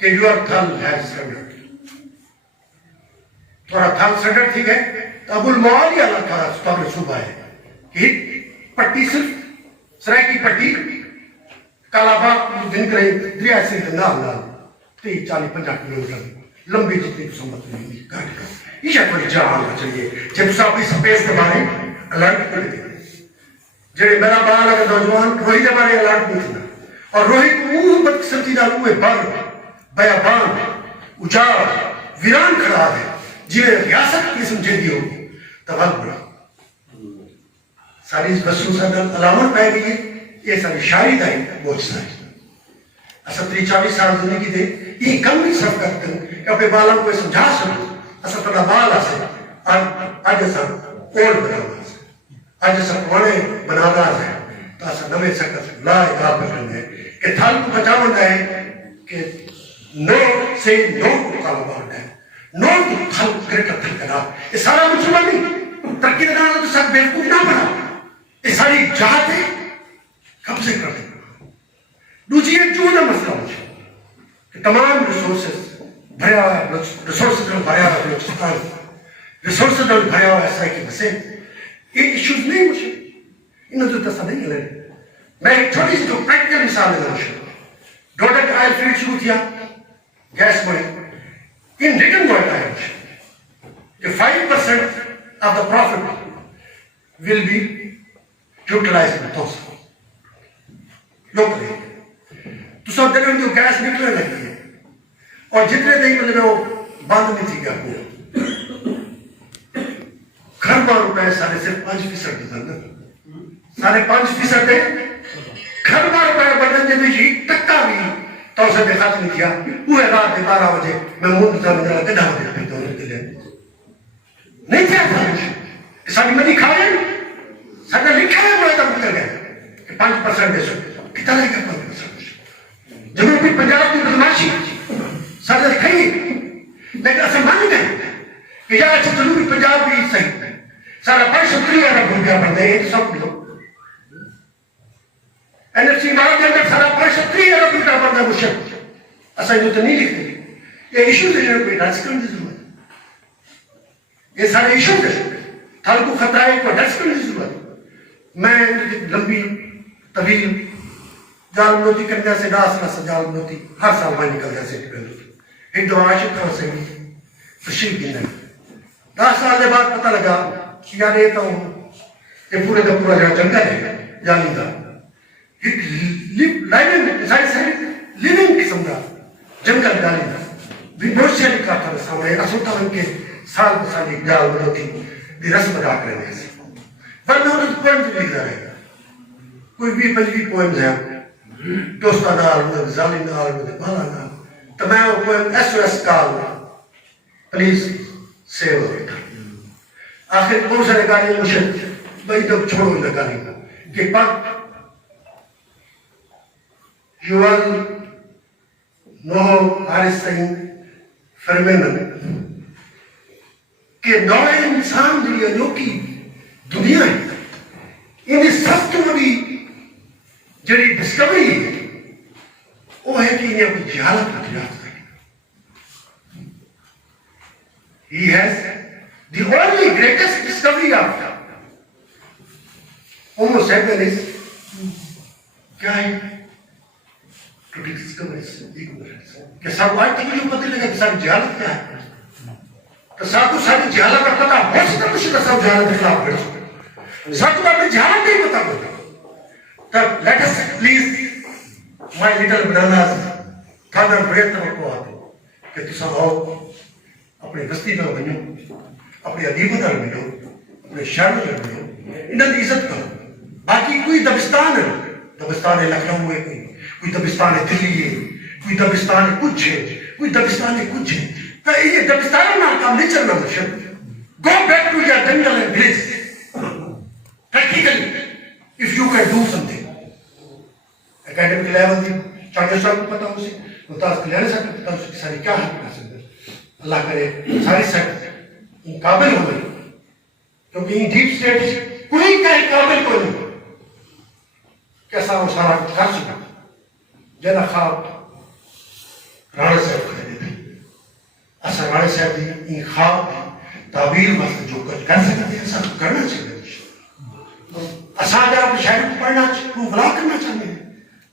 کہ your thal has surrendered تھوڑا تھال سٹر ٹھیک ہے تو ابو المعالی اللہ کا سپاگر صوبہ ہے کہ پٹی صرف سرائی کی پٹی کالاباغ دن کرے دریا سے نام نام 30-40-50 کلومیٹر لمبی جتنی سمت نہیں گاڑی کا یہ شاید بڑی جہاں ہونا چاہیے جب سا اپنی سپیس کے بارے الرٹ کر دیتے جڑے میرا بال اگر نوجوان روہی کے بارے الرٹ نہیں تھا اور روہی کو وہ بدقسمتی نال ہوئے بر بیابان اجاڑ ویران کھڑا ہے جنہیں ریاست کی سمجھے دی ہوگی تباہ بڑا ساری اس بسوں سے علامت پہ گئی ہے یہ ساری شاعری دائی بہت ساری اصلا 30-40 سال زندگی دے یہ کم بھی صرف کرتے ہیں کہ اپنے بالوں کو سمجھا سکو اصلا تھوڑا بال آسے آج ایسا اور بڑا ہوا سے اج اسا پرانے بنانا ہے تو اسا نویں سکت لا الہ کرنے ہیں کہ تھال کو بچاؤں ہے کہ نو سے نو کو کام کرنا ہے نو کو تھال کرکٹ تھل کرنا یہ سارا مسلمان نہیں ترقی دینا تو سب بیوقوف نہ بنا یہ ساری جہات ہے قبضے کر دیں دوسری ایک جو مسئلہ مجھے کہ تمام ریسورسز بھریا ہوا ہے ریسورسز بھریا ہوا ہے بلوچستان ریسورسز بھریا ہوا ہے سائیکی بسے یہ ایشوز نہیں مجھے انہوں تو تسا نہیں لے میں ایک چھوٹی سی جو پریکٹیکل مثال دینا مجھے ڈوٹا کے آئل فیلڈ شروع کیا گیس میں ان ریٹن ورڈ آئے مجھے کہ 5% of the profit will be utilized in Tosa locally تو سب دیکھیں جو گیس نکلنے لگی ہے اور جتنے دیں مطلب وہ بند نہیں تھی گیا پورا کھربا روپے سارے صرف 5% دیتا سارے 5% دے کھربا روپے بدن جب جی ٹکا بھی تو اسے بے خط نہیں کیا وہ رات 12 بجے میں منتظر میں گڈھا دے پہ دونوں کے لیے نہیں کیا تھا ساری منی کھا رہے سارا لکھا ہے وہ تب کر گیا کہ 5% دے سکتے کتنا لے گا 5% جنوبی پنجاب کی بدماشی سارے کھائی لیکن اسے مان گئے کہ یا اچھا جنوبی پنجاب بھی صحیح سارا 530 ارب روپیہ بن گئے یہ سب لوگ NFC مارا کے اندر سارا 530 ارب روپیہ بن گئے مشکل ایسا جو تو نہیں لکھتے یہ ایشو سے جنوب پہ ڈرس کرنے کی ضرورت ہے یہ سارے ایشو سے تھال کو خطرہ ہے کو ڈرس کرنے کی ضرورت ہے میں لمبی طویل جال منوتی کرنے سے 10 سال جال منوتی ہر سال میں نکل جائے سے ایک دو عاشق خان سے تشریف دینا 10 سال کے بعد پتہ لگا کہ یار یہ تو یہ پورے کا پورا جہاں جنگل ہے جانی کا ایک لیونگ قسم کا جنگل جانی کا بھی بہت سے لکھا تھا سامنے اسوتا ان کے سال بسالی جال منوتی دی رسم ادا کرنے سے ورنہ انہوں نے پوائنٹ لکھ رہا ہے کوئی بھی پنجوی پوائمز ہیں دوستہ نال ظالم نال بالا نال تو میں وہ پوائم SOS کال پلیز سیو ہوتا آخر کون سا نکالی مشہد بھائی تو چھوڑو نکالی کہ پاک یوال نوہ حارث سین فرمینن کہ نوع انسان دنیا جو کی دنیا ہے انہیں سب تو بڑی جڑی ڈسکوری ہے وہ ہے کہ انہیں اپنی جہالت کا خلاف کرے He has the only greatest discovery of Homo sapiens is کیا ہے to discover ignorance کہ سب آج تک مجھے پتہ لگا کہ ساری جہالت کیا ہے تو ساتھ ساری جہالت کا پتہ ہو سکتا کچھ کا سب جہالت کے خلاف کر سکتے ساتھ اپنی جہالت نہیں پتہ ہوتا تب let us please my little bananas تھانا بڑے توقع آتے کہ تسا آؤ اپنے بستی میں بنو اپنے عدیب در بنو اپنے شہر میں بنو انہوں نے عزت کرو باقی کوئی دبستان ہے دبستان لکھنؤ ہے کوئی دبستان دلی ہے کوئی دبستان کچھ ہے کوئی دبستان کچھ ہے تو یہ دبستان میں کام نہیں چلنا مشکل go back to your jungle and village practically if you can do something academic level دی چاہیے صاحب کو پتا ہو سی ممتاز کلیانی صاحب کو پتا ہو سی ساری کیا حق حاصل ہے اللہ کرے ساری صاحب ان قابل ہو گئی کیونکہ ان ڈیپ سٹیٹ کوئی کا قابل کوئی نہیں کیسا وہ سارا کر سکا جنا خواب رانا صاحب کو دے دی ایسا رانا صاحب دی ان خواب تعبیر واسطے جو کچھ کر سکتے ہیں ایسا کرنا چاہیے اساجہ آپ شاعر کو پڑھنا کو بلا کرنا چاہیے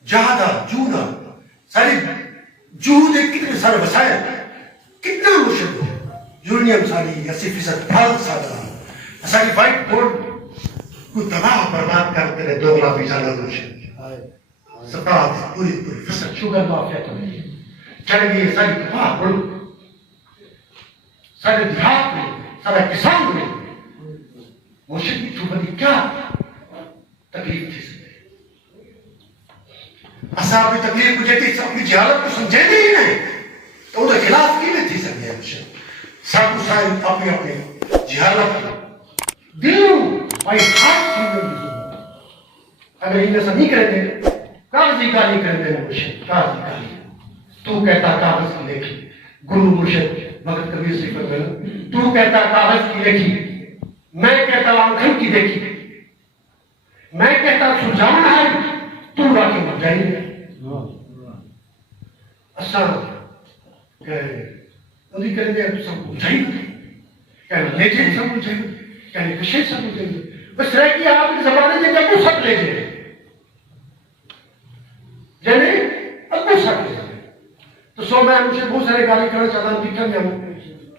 جہادہ جودہ ساری جہود کتنے سارے وسائل کتنا مشکل ہے یورینیم ساری 80% پھل سادہ ساری وائٹ بورڈ کوئی تباہ برباد کرتے رہے دو گلا بیچانا مشکل سپاہ پوری فصل شوگر معافیت ہوئی چڑھ گئی ساری تباہ بورڈ سارے دیہات میں سارا کسان میں مشکل چھوڑی کیا تکلیف تھی اسا اپنی تکلیف کو جیتی اپنی جہالت کو سمجھے نہیں نہیں تو وہ خلاف کی نہیں تھی سکتے ہیں سب کو سائن اپنی اپنی جہالت دیو بھائی ہاتھ سمجھنے کی ضرورت ہے. اگر ان سے نہیں کریں گے کاغذی گالی کریں گے مرشد کاغذی گالی تو کہتا کاغذ کی لکھی گرو مرشد مگر کبیر سے تو کہتا کاغذ کی لکھی میں کہتا آنکھن کی دیکھی میں کہتا سلجھانا ہے تو واقعی مر جائیں گے اساں کہ انہی کریں گے تو سب بجھائی کہنا لے جائیں سب بجھائی کہنے کشے سب بجھائی بس رہ کی آپ کی زبانیں جن کو سب لے جائیں جنہیں ابو سب لے جائیں تو سو میں مجھے بہت سارے گالی کرنا چاہتا ہوں دکھا گیا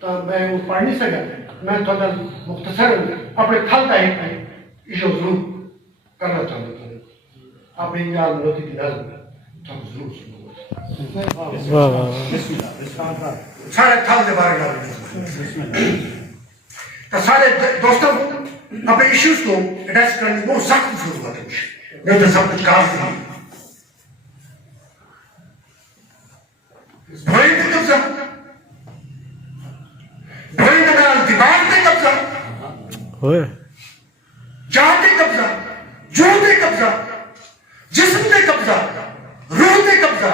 تو میں وہ پڑھ نہیں سکا میں تھوڑا مختصر اپنے کھل کا ایک ایشو ضرور کرنا چاہتا ہوں آپ نے یاد ملوتی کی نظم تو ضرور سنو واہ واہ سارے کھل کے بارے میں تو سارے دوستوں اپنے ایشوز کو ایڈریس کرنے بہت سخت ضرورت ہے نہیں تو سب کچھ کام نہیں بھوئی پہ قبضہ بھوئی نگران دیوار پہ قبضہ ہوئے جان پہ قبضہ جو پہ قبضہ جسم پہ قبضہ روح پہ قبضہ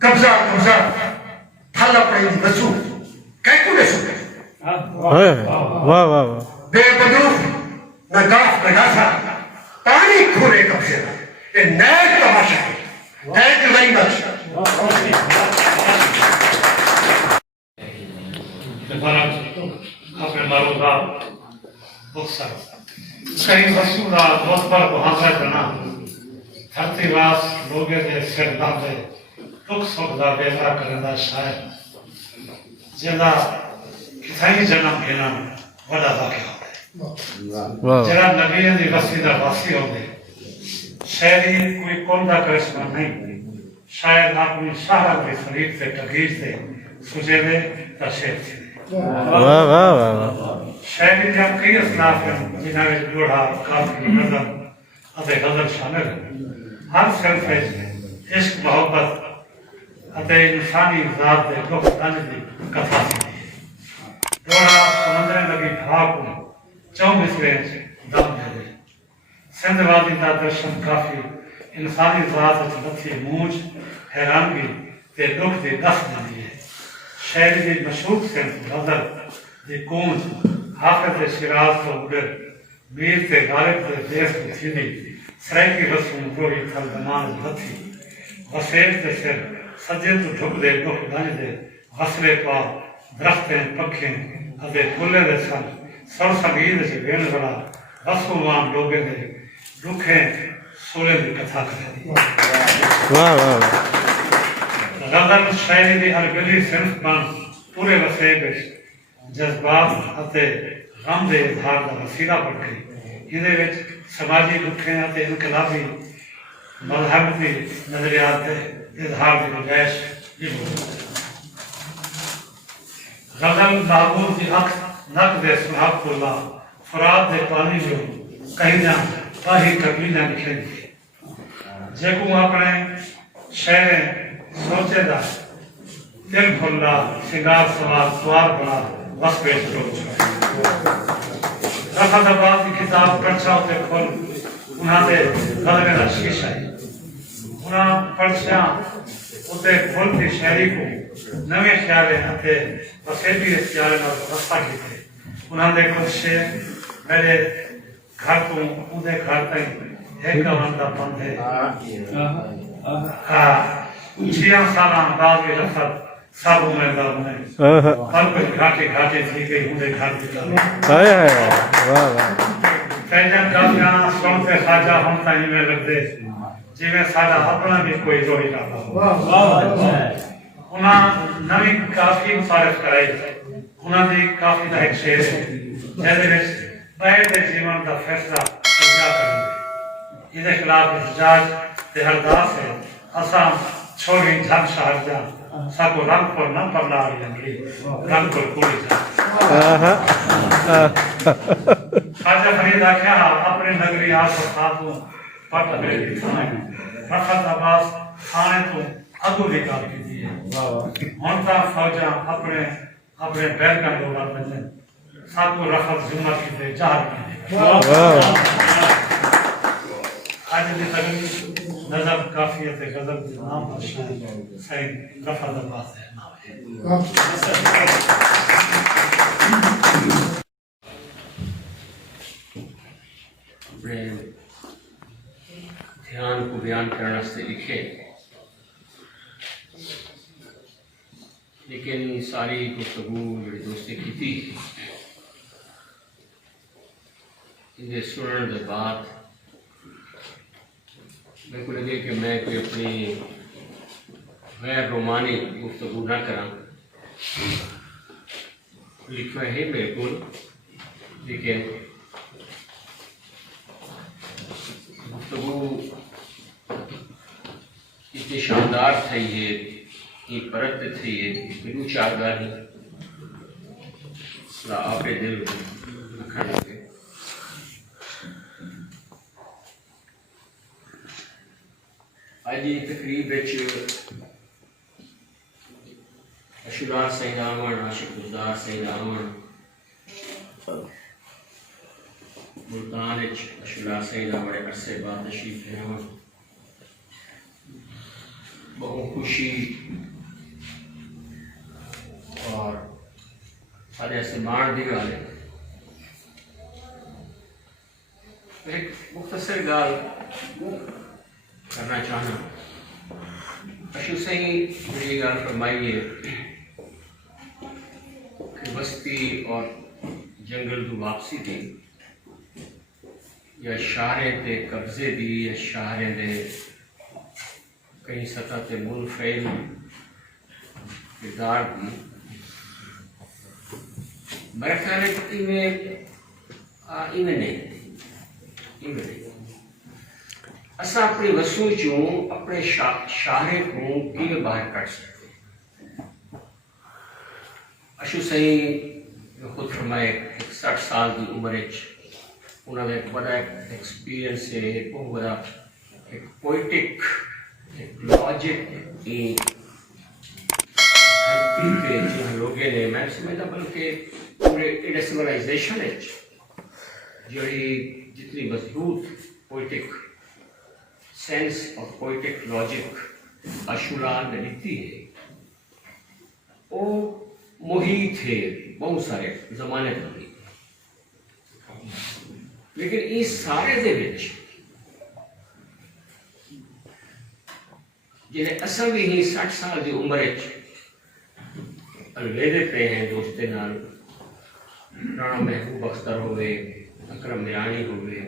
قبضہ قبضہ تھالا پڑے دی وسو کہکو نے سکے ہوئے واہ واہ واہ بے بدوخ نہ گاف نہ گاسا پانی کھورے قبضے یہ نیک تماشا ہے نیک لائی بچ اپنے معروضات بخصر کہیں رسولہ دوست پر کو حاصل کرنا دھرتی راس لوگے دے سر دے دکھ سکھ دا بیزا کرندہ شاعر جنہ کتھائی جنم بھینا وڈا واقعہ ہوتے واہ جنہ نبیان دی وسیع دا واسی ہوتے شہری کوئی کندہ کرشمہ نہیں شاید اپنی شاہر کے فریق سے تغییر سے سجے دے تشہر سے واہ واہ واہ شہری جب کئی اصناف ہیں جنہاں میں جوڑا کافی نظم اتے غزل شامل ہیں ہر صرف عشق محبت اتے انسانی ذات دے دکھ تن دی کتھا سی جوڑا سمندر لگی بھاگ کو چوں مصرے دم دے دے سندھ وادی دا درشن کافی انسانی ذات اچھ لتھی موج حیرانگی تے دکھ دی دست دی ہے شہری دی مشہور سندھ غزل دی کونج حافظ شیراز کو اگر میر تے غالب تے دیس کو تھیدی سرائکی رسوم روحی تھل دمان لتھی وسیل تے سر سجے تو ڈھک دے دکھ دن دے غسلے پا درختیں پکھیں ادے پھولے دے سن سر سنگید سے وین بڑا رسومان لوگے دے دکھیں سولے دی کتھا کرے واہ واہ غزل شاعری دی ہر گلی صرف بن پورے وسیع بش جذبات اتے غم دے اظہار دا وسیلہ بن گئی یہ وچ سماجی دکھیں اتے انقلابی مذہب دی نظریات دے اظہار دی گنجائش بھی موجود ہے غزل معبود دی اکھ نق دے سحاب اللہ فرات دے پانی جو کہیں نہ پاہی کبھی نہ نکلے گی جے کو اپنے شہر سوچے دا دل کھلا سنگار سوار سوار بنا بس پیش کرو رفت آباد کی کتاب پرچا ہوتے کھول انہاں دے غلبے دا شیشہ ہے انہاں پرچیاں ہوتے کھول کی شہری کو نوے خیالے ہتے وسیبی اختیارے نہ رستہ کی تھے انہاں دے کچھ شیر میرے گھر کو اندے گھر تائیں ایک آمدہ بند ہے چھیاں سالان بعد میں رفت سب عمر دا بنے ہر کچھ گھاٹے گھاٹے تھی گئی اندے گھر دیتا ہائے ہائے واہ واہ فیجن کافیاں سنتے خواجہ ہم تائیں میں لگ دے جی میں سادہ اپنا بھی کوئی روڑی کرتا ہوں انہاں نوی کافی مصارف کرائی انہاں دی کافی دا ایک شیر ہے جیسے میں بہر دے جیون دا فیصلہ اجرا کریں گے یہ خلاف احتجاج تے ہرداس ہے اسام چھوڑی جھن شہر جان ساکو رنگ پر نہ پڑنا آئی لنگی رنگ پر کوڑی جان خواجہ فرید آکھیا اپنے نگری آس و خاتوں پٹ میری تھانے رفت عباس تھانے تو ادو بھی کام کی دیئے ہونتا فوجاں اپنے بیل کا لوگا بنجن ساکو رفت زمت کی دے جہر کی دے آج بھی نظم کافیت غزل کے نام آشنا صحیح رفع دباس ہے نام ہے اپنے دھیان کو بیان کرنے سے لکھے، لیکن ساری گفتگو میرے دوست نے کی تھی یہ سننے کے بعد میرے کو لگے کہ میں کوئی اپنی غیر رومانی گفتگو نہ کراں، لکھا ہے بالکل، لیکن گفتگو اتنی شاندار تھی یہ پرت تھی یہ بلو چارگاہی آپ دل رکھنے لگے۔ آج یہ تقریب اشورار سید آمن عاشق گزار سید آمن ملتان اشورار سید بڑے عرصے بعد تشریف ہے، بہت خوشی اور سارے ایسے مان دی گالے ایک مختصر گال کرنا چاہنا۔ اشو صحیح میری گال فرمائیے کہ بستی اور جنگل تو واپسی دی یا شہریں تے قبضے دی یا شہریں دے کہیں سطح تے منفعل کردار دی، میرا خیال ہے کہ نہیں اسا اپنی وسوع چوں اپنے شاہرے کو کیویں باہر کٹ سکتے۔ اشو صحیح خود فرمائے 60 سال کی عمر انہوں نے ایک بڑا ایکسپیرئنس ہے، ایک بہت بڑا ایک پوئٹک ایک لاجک کے جن لوگے نے میں سمجھتا بلکہ پورے سولائزیشن جڑی جتنی مضبوط پوئٹک سینس اور پوئٹک لاجک اشورار نے لکھتی ہے وہ محیط ہے بہت سارے زمانے تک، لیکن اس سارے دے وچ جنہیں اصل بھی ہی 60 سال کی عمر الودے پہ ہیں دوستے نال، رانا محبوب اختر ہوئے، اکرم میرانی ہوئے،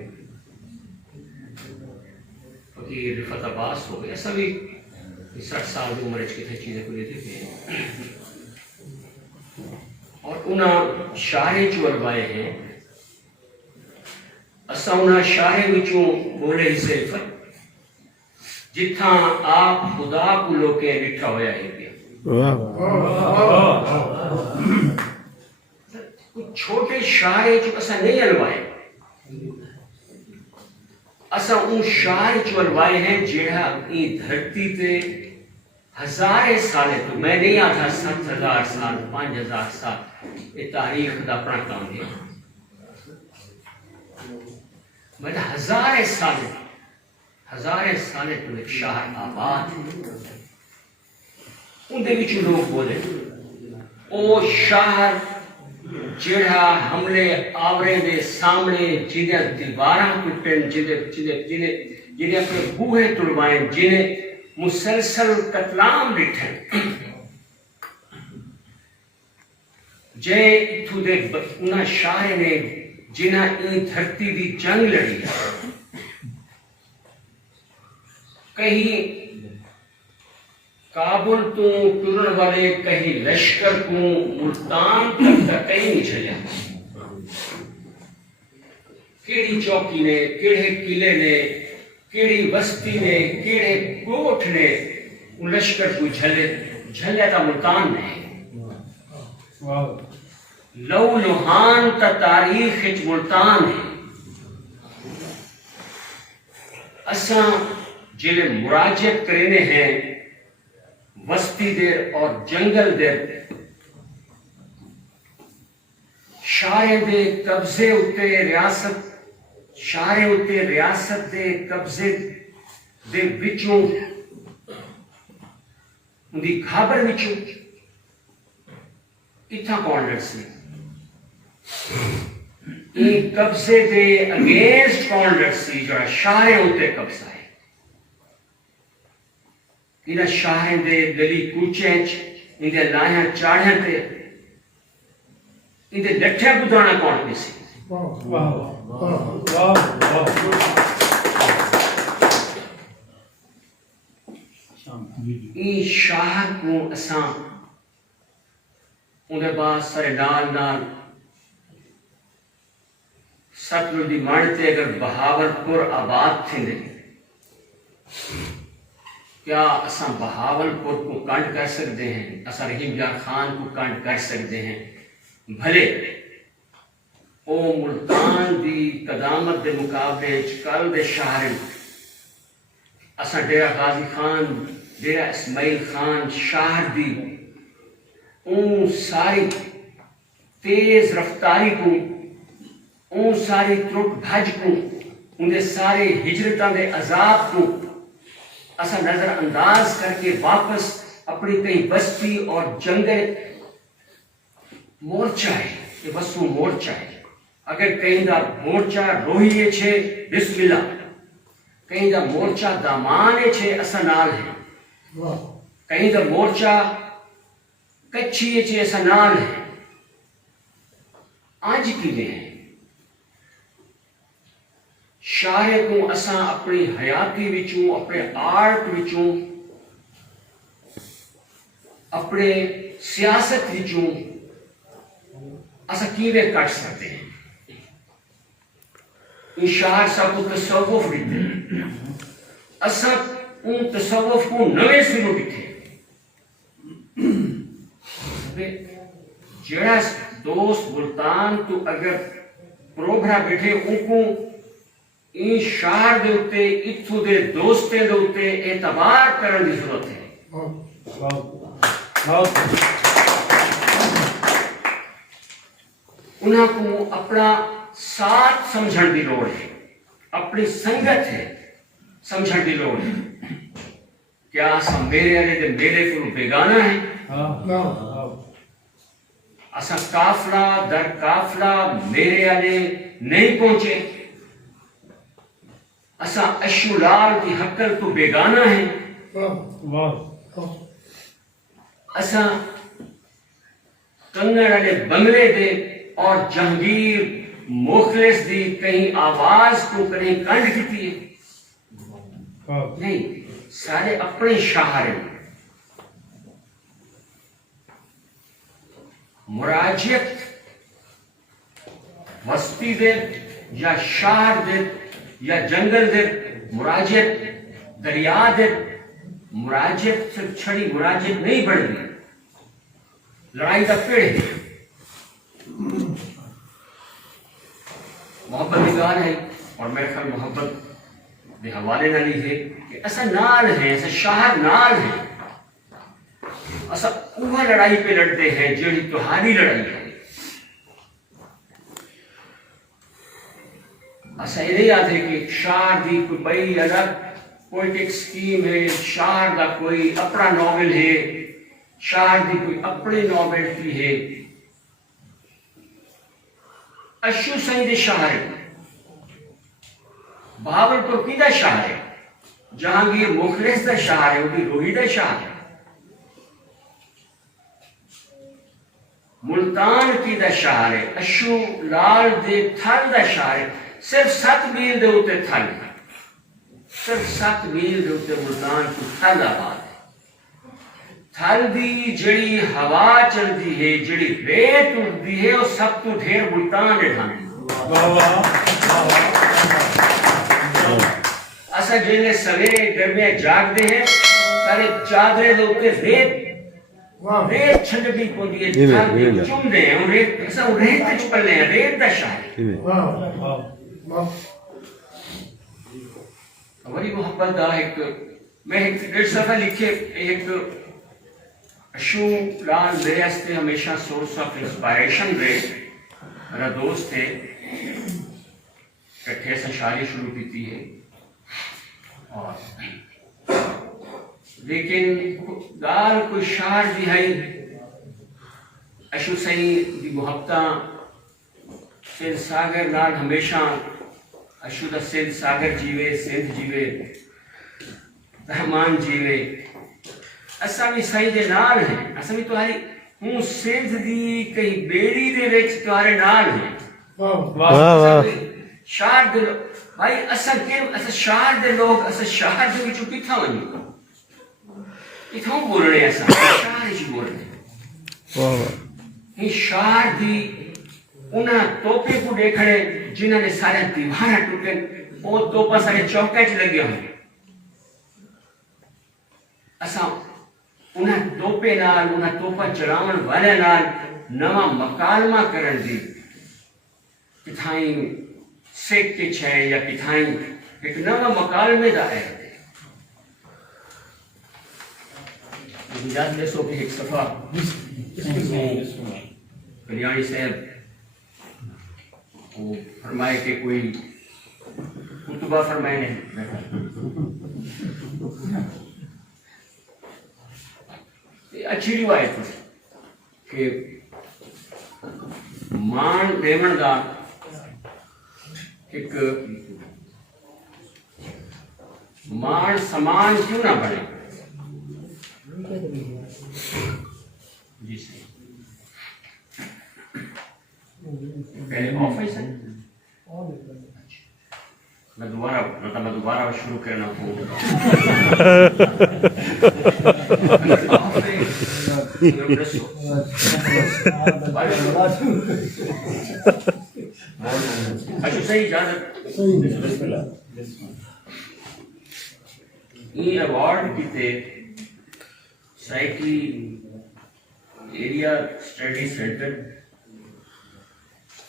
فقیر رفعت عباس ہوئے، ایسا بھی 60 سال کی عمر کتنے چیزیں کو لیتے پہ ہیں اور انہاں شاعرے جو الوائے ہیں اسا انہاں شاعرے وچوں بولے ہی صرف جتھاں آپ خدا کو لوکے لکھا ہویا ہے پیا کچھ چھوٹے شاعرے جو اسا نہیں الوائے، اسا ان شاعر جو الوائے ہیں جہاں اپنی دھرتی تے ہزارے سالے تو میں نہیں آتا 7000 سال 5000 سال یہ تاریخ دا اپنا کام ہے، مطلب ہزارے سالے تو ایک شہر آباد ان دے وچ لوگ بولے او شہر جڑا حملے آورے دے سامنے جنہیں دیواراں ٹوٹن جنہیں اپنے بوہے تڑوائیں جنہیں مسلسل قتلام ڈٹھن جے اتھو دے انہاں شاعر نے جنہاں این دھرتی دی جنگ لڑی کہیں کابل تو ٹرن والے کہیں لشکر کو ملتان تک کہیں نہیں چلیا، کیڑی چوکی نے کیڑے قلعے نے کیڑی بستی نے کیڑے کوٹ نے ان لشکر کو جھلیا تا ملتان نے لو لوہان تا تاریخ ملتان ہے۔ اساں جلے مراجعت کرنے ہیں وسطی دیر اور جنگل دیر شاعر دے قبضے اتے ریاست شارے ہوتے ریاست دے قبضے دے وچوں ان دی خبر وچوں اتھا کون لڑ سی یہ قبضے دے اگینسٹ کون لڑ سی جو شارے ہوتے قبضہ ہے انہاں شاہیں دے گلی کوچے ان دے لائیاں چاڑیاں تے ان دے لٹھے بدھانا کون پہ سی این شاہ کو اساں اندر بعد سارے نال نال ستلج دی مانتے اگر بہاولپور آباد تھے دے کیا اساں بہاولپور کو کانٹ کر سکتے ہیں اساں رحیم یار خان کو کانٹ کر سکتے ہیں بھلے او ملتان دی قدامت دے مقابلے کل دے شہر اساں ڈیرہ غازی خان ڈیرہ اسماعیل خان شہر دی اون ساری تیز رفتاری کو اون ساری ترک بھج کو ان دے سارے ہجرتاں دے عذاب کو اسا نظر انداز کر کے واپس اپنی کئی بستی اور جنگل مورچہ ہے یہ بسو مورچہ ہے اگر کہیں دا مورچہ روحیے چھے بسم اللہ کہیں دا مورچہ دامانے چھے اسا نال ہے کہیں دا مورچہ کچھیے چھے اسا نال ہے آج کی لئے ہیں شاعر کو اساں اپنی حیاتی وچوں اپنے آرٹ وچوں اپنے سیاست وچوں اساں کیویں کٹ سکتے ہیں ان شاعر سب کو تصوف دیتے اساں ان تصوف کو نوے سنو دیتے جڑا دوست ملتان تو اگر پروگرا بیٹھے ان کو این شہر دے ہوتے اتھو دے دوستے دے ہوتے اعتبار کرن دی ضرورت ہے انہاں کو اپنا ساتھ سمجھن دی لوڑ ہے اپنی سنگت ہے سمجھن دی لوڑ ہے کیا اسا میرے علی دے میرے کو بیگانہ ہے اسا کافلہ در کافلہ میرے علی نہیں پہنچے اسا اشولار کی حقل تو بیگانہ ہیں اسا کنگڑ والے بنگلے دے اور جہانگیر مخلص دی کہیں آواز کو کہیں کنڈ کیتی ہے نہیں سارے اپنے شاہر ہیں مراجعت وسطی دے یا شہر دے یا جنگل دے مراجعت دریا دے مراجعت صرف چھڑی مراجعت نہیں بڑھ گئی لڑائی کا پیڑ ہے محبت نگار ہے اور میرے خیال محبت دے حوالے نہ لی ہے کہ ایسا نال ہے ایسا شاہر نال ہے ایسا اوہ لڑائی پہ لڑتے ہیں جڑی تہاری لڑائی ہے ایسا یہ نہیں یاد ہے کہ شاعر دی کوئی بڑی الگ پوئٹک سکیم ہے شاعر دا کوئی اپنا ناول ہے شاعر دی کوئی اپنی ناولٹی ہے اشو سعید شاعر بہاولپور کی دا شاعر ہے جہانگیر مخلص دا شاعر ہے وہ بھی روحی دا شاعر ہے ملتان کی دا شاعر ہے اشو لال دے تھل دا شاعر ہے صرف 7 میل دے ہوتے تھل صرف 7 میل دے ہوتے ملتان کی تھل آباد ہے تھل دی جڑی ہوا چل دی ہے جڑی ریت اٹھتی ہے وہ سب تو ڈھیر ملتان ہے ڈھانے ایسا جنہیں سویرے گرمیاں جاگ دے ہیں سارے چادرے دے ہوتے ریت چھنڈی کو دیئے تھل دی چم دے ہیں ایسا وہ ریت تچ پلے ہیں ریت دا شاعر ہماری محبت دا ایک میں ایک 1.5 صفحہ لکھے ایک اشو لال میرے ہستے ہمیشہ سورس آف انسپائریشن رہے میرا دوست ہے کٹھے سے شاعری شروع کی ہے اور لیکن گال کوئی شعر بھی ہے اشو سائیں دی محبتاں سندھ ساگر نال ہمیشہ اشو دا سندھ ساگر جیوے سندھ جیوے رحمان جیوے اساں بھی سائیں دے نال ہیں اساں بھی تمہاری ہوں سندھ دی کئی بیڑی دے وچ تمہارے نال ہیں واہ واہ شہر دے بھائی اساں شہر دے لوگ اساں شہر دے وچوں کتھاں ونجو کتھوں بولنے اساں شہر وچ بولنے واہ واہ یہ شہر دی انہاں توپے کو دیکھنے جنہاں نے سارے دیوار ٹوٹے وہ توپا سارے چوکے چ لگے ہوئے اساں انہاں توپے نال انہاں توپا چلاون والے نال نواں مکالمہ کرن دی کتھائیں سیکھ کے چھے یا کتھائیں ایک نواں مکالمے دا ہے یاد لے سو کہ ایک صفحہ کلیانی صاحب وہ فرمائے کہ کوئی خطبہ فرمائے نہیں اچھی روایت ہے کہ مان دیون دا ایک مان سمان کیوں نہ بنے جی صحیح پہلے آفس ہے میں دوبارہ شروع کرنا ہوں اچھا صحیح اجازت یہ ایوارڈ کیتے سائیکلی ایریا اسٹڈی سینٹر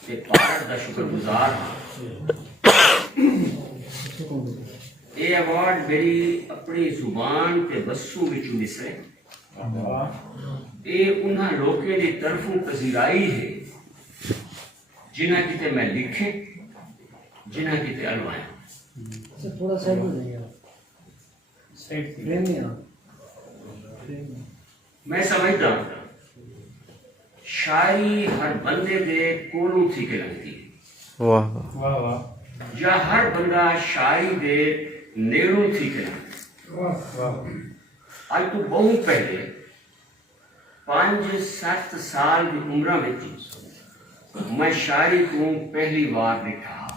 کے پارٹ کا شکر گزار ہاں یہ ایوارڈ میری اپنی زبان کے بسوں وچوں نسرے یہ انہاں لوگوں کی طرفوں پذیرائی ہے جنہاں کتے میں لکھے جنہاں کتے الوائیں تھوڑا سائڈ ہو جائے میں سمجھتا ہوں شاعری ہر بندے دے کولوں تھی کے لگتی واہ یا ہر بندہ شاعری دے نیڑوں تھی کے لگتی آج تو بہت پہلے 5-7 سال کی عمرہ میں تھی میں شاعری کو پہلی بار لکھا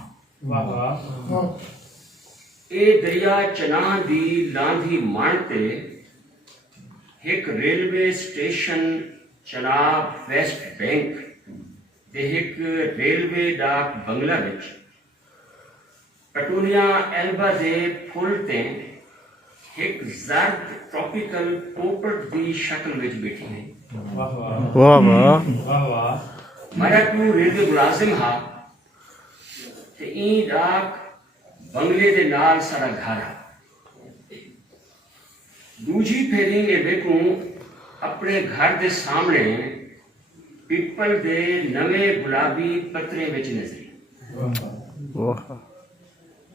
اے دریا چناہ دی لاندھی مانتے ایک railway station Chenab west bank دے ایک ریلوے ڈاک بنگلہ وچ پٹولیا ایلبا دے پھول تے ایک زرد ٹراپیکل پوپٹ دی شکل وچ بیٹھی ہیں واہ واہ میرا کو ریلوے ملازم ہا تے این ڈاک بنگلے دے نال سارا گھر ہا دوجی پھیری نے دیکھوں اپنے گھر دے سامنے پیپل دے نوے گلابی پترے وچ نظری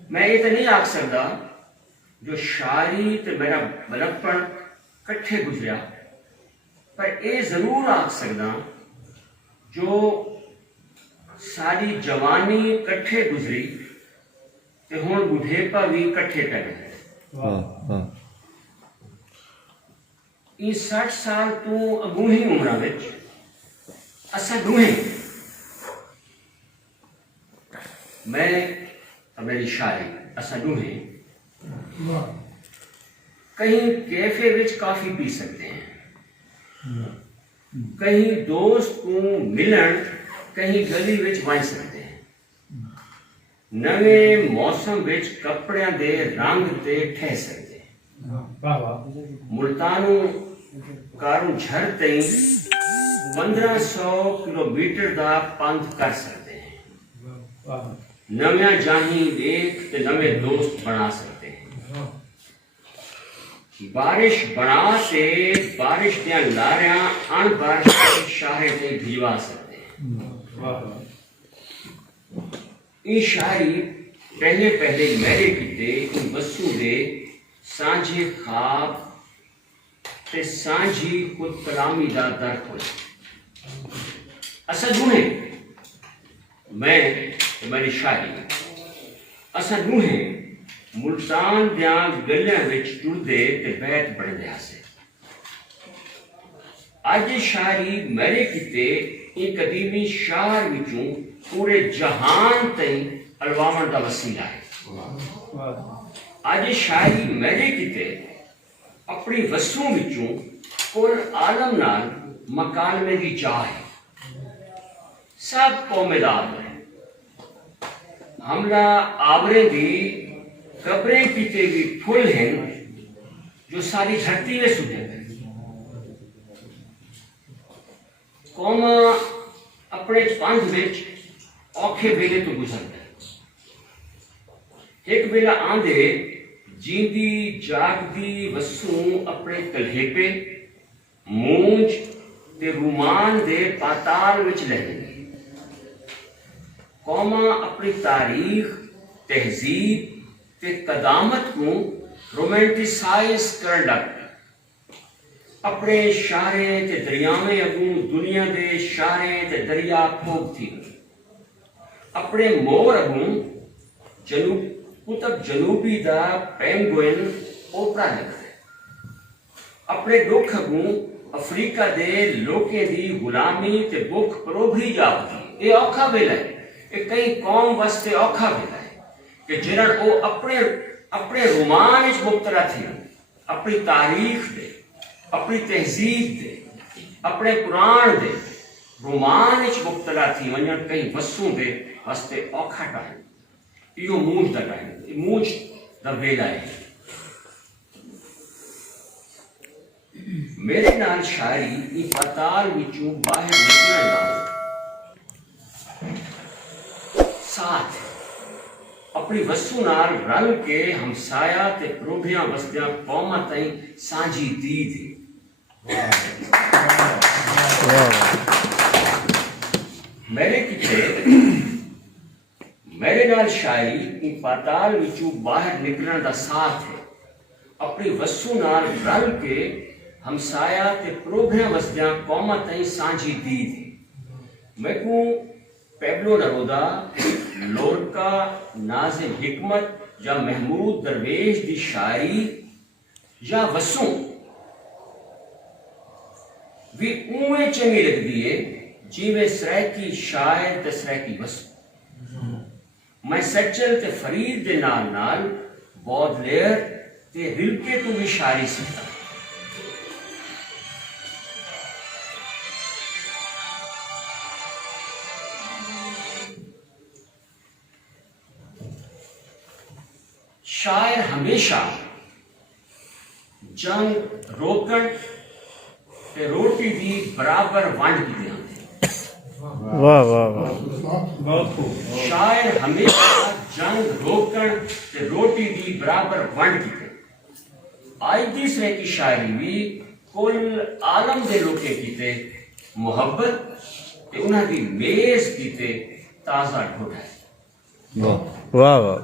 میں یہ تو نہیں آکھ سکتا جو شاعری تے میرا بلکپن کٹھے گزریا پر یہ ضرور آکھ سکتا جو ساری جوانی کٹھے گزری تے ہن بڑھیپا بھی کٹھے پہ گئے یہ 60 سال تو اگوں ہی عمرہ وچ اساں دوہیں میں میری شاعری اساں دوہیں کہیں کیفے وچ کافی پی سکتے ہیں کہیں دوست کو ملن کہیں گلی وچ بن سکتے ہیں نوے موسم وچ کپڑیاں دے رنگ تے ٹھہ سکتے ہیں ملتانوں کاروں جھر تئیں 1500 کلومیٹر دا پنتھ کر سکتے ہیں نویاں جاہیں دیکھ تے نوے دوست بنا سکتے ہیں بارش بنا تے بارش دیاں لاریاں ان بارش کے شاہے تے بھجوا سکتے ہیں یہ شاعری پہلے پہلے میرے کیتے ان وسو دے سانجھے خواب تے سانجھی خود کلامی دا درک ہوئے اسا دوہیں میں تے میری شاعری اسا دوہیں ملتان دیاں گلیاں وچ ٹردے تے بیت بڑھدے ہاسے اج شاعری میرے کیتے ان قدیمی شہر وچوں پورے جہان تئیں الواون دا وسیلہ ہے اج شاعری میرے کیتے اپنی وسوں وچوں کل عالم نال مکالمے دی چاہ ہے سب قومدار ہیں حملہ آبرے دی قبریں کیتے بھی پھول ہیں جو ساری دھرتی میں سجے ہیں قوم اپنے پنج وچ اوکھے ویلے تو گزرتا ہے ایک ویلا آندے جیندی جاگدی وسوں اپنے کلہیپے مونج تے رومان دے پاتال وچ لہنے قوم اپنی تاریخ تہذیب تے قدامت کو رومینٹیسائز کر لگ اپنے شارے تے دریامے اگوں دنیا دے شارے تے دریا کھوگ تھی اپنے مور اگوں قطب جنوبی دا پینگوئن اوپرا لکھ دے اپنے دکھ اگوں افریقہ دے لوکے دی غلامی تے بکھ پروبھی جاوتی یہ اوکھا ویلا ہے یہ کئی قوم واسطے اوکھا ویلا ہے کہ جنہاں او اپنے رومان وچ مبتلا تھی اپنی تاریخ دے اپنی تہذیب دے اپنے قرآن دے رومان وچ مبتلا تھی ونجن کئی وسوں دے واسطے اوکھا ٹائم یہ مونج دا ٹائم مونج دا ویلا ہے میرے نال شاعری ای پتال وچوں باہر نکلن دا ساتھ اپنی وسوں نال رل کے ہمسایا تے پروبھیاں وسدیاں قوماں تائیں سانجھی دید میرے کتے میرے نال شاعری ای پاتال وچوں باہر نکلن دا ساتھ ہے اپنی وسوں نال رل کے ہمسایا تے پروبھیاں وسدیاں قوماں تائیں سانجھی دید میں کو پیبلو نرودا لورکا ناظم حکمت یا محمود درویش دی شاعری یا وسوں بھی اوے چنگی لگ دیئے جی میں سریکی شاعر تے سریکی وسوں میں سچل تے فرید دے نال نال بودلیر تے رلکے تو بھی شاعری سکتا شاعر ہمیشہ جنگ روکن تے روٹی دی برابر ونڈ کی دیاں واہ واہ واہ شاعر ہمیشہ جنگ روکن تے روٹی دی برابر ونڈ کی دیاں آئی تیسرے کی شاعری بھی کل عالم دے لوکے کیتے محبت تے انہاں دی میز کیتے تازہ ڈھوڑا ہے واہ واہ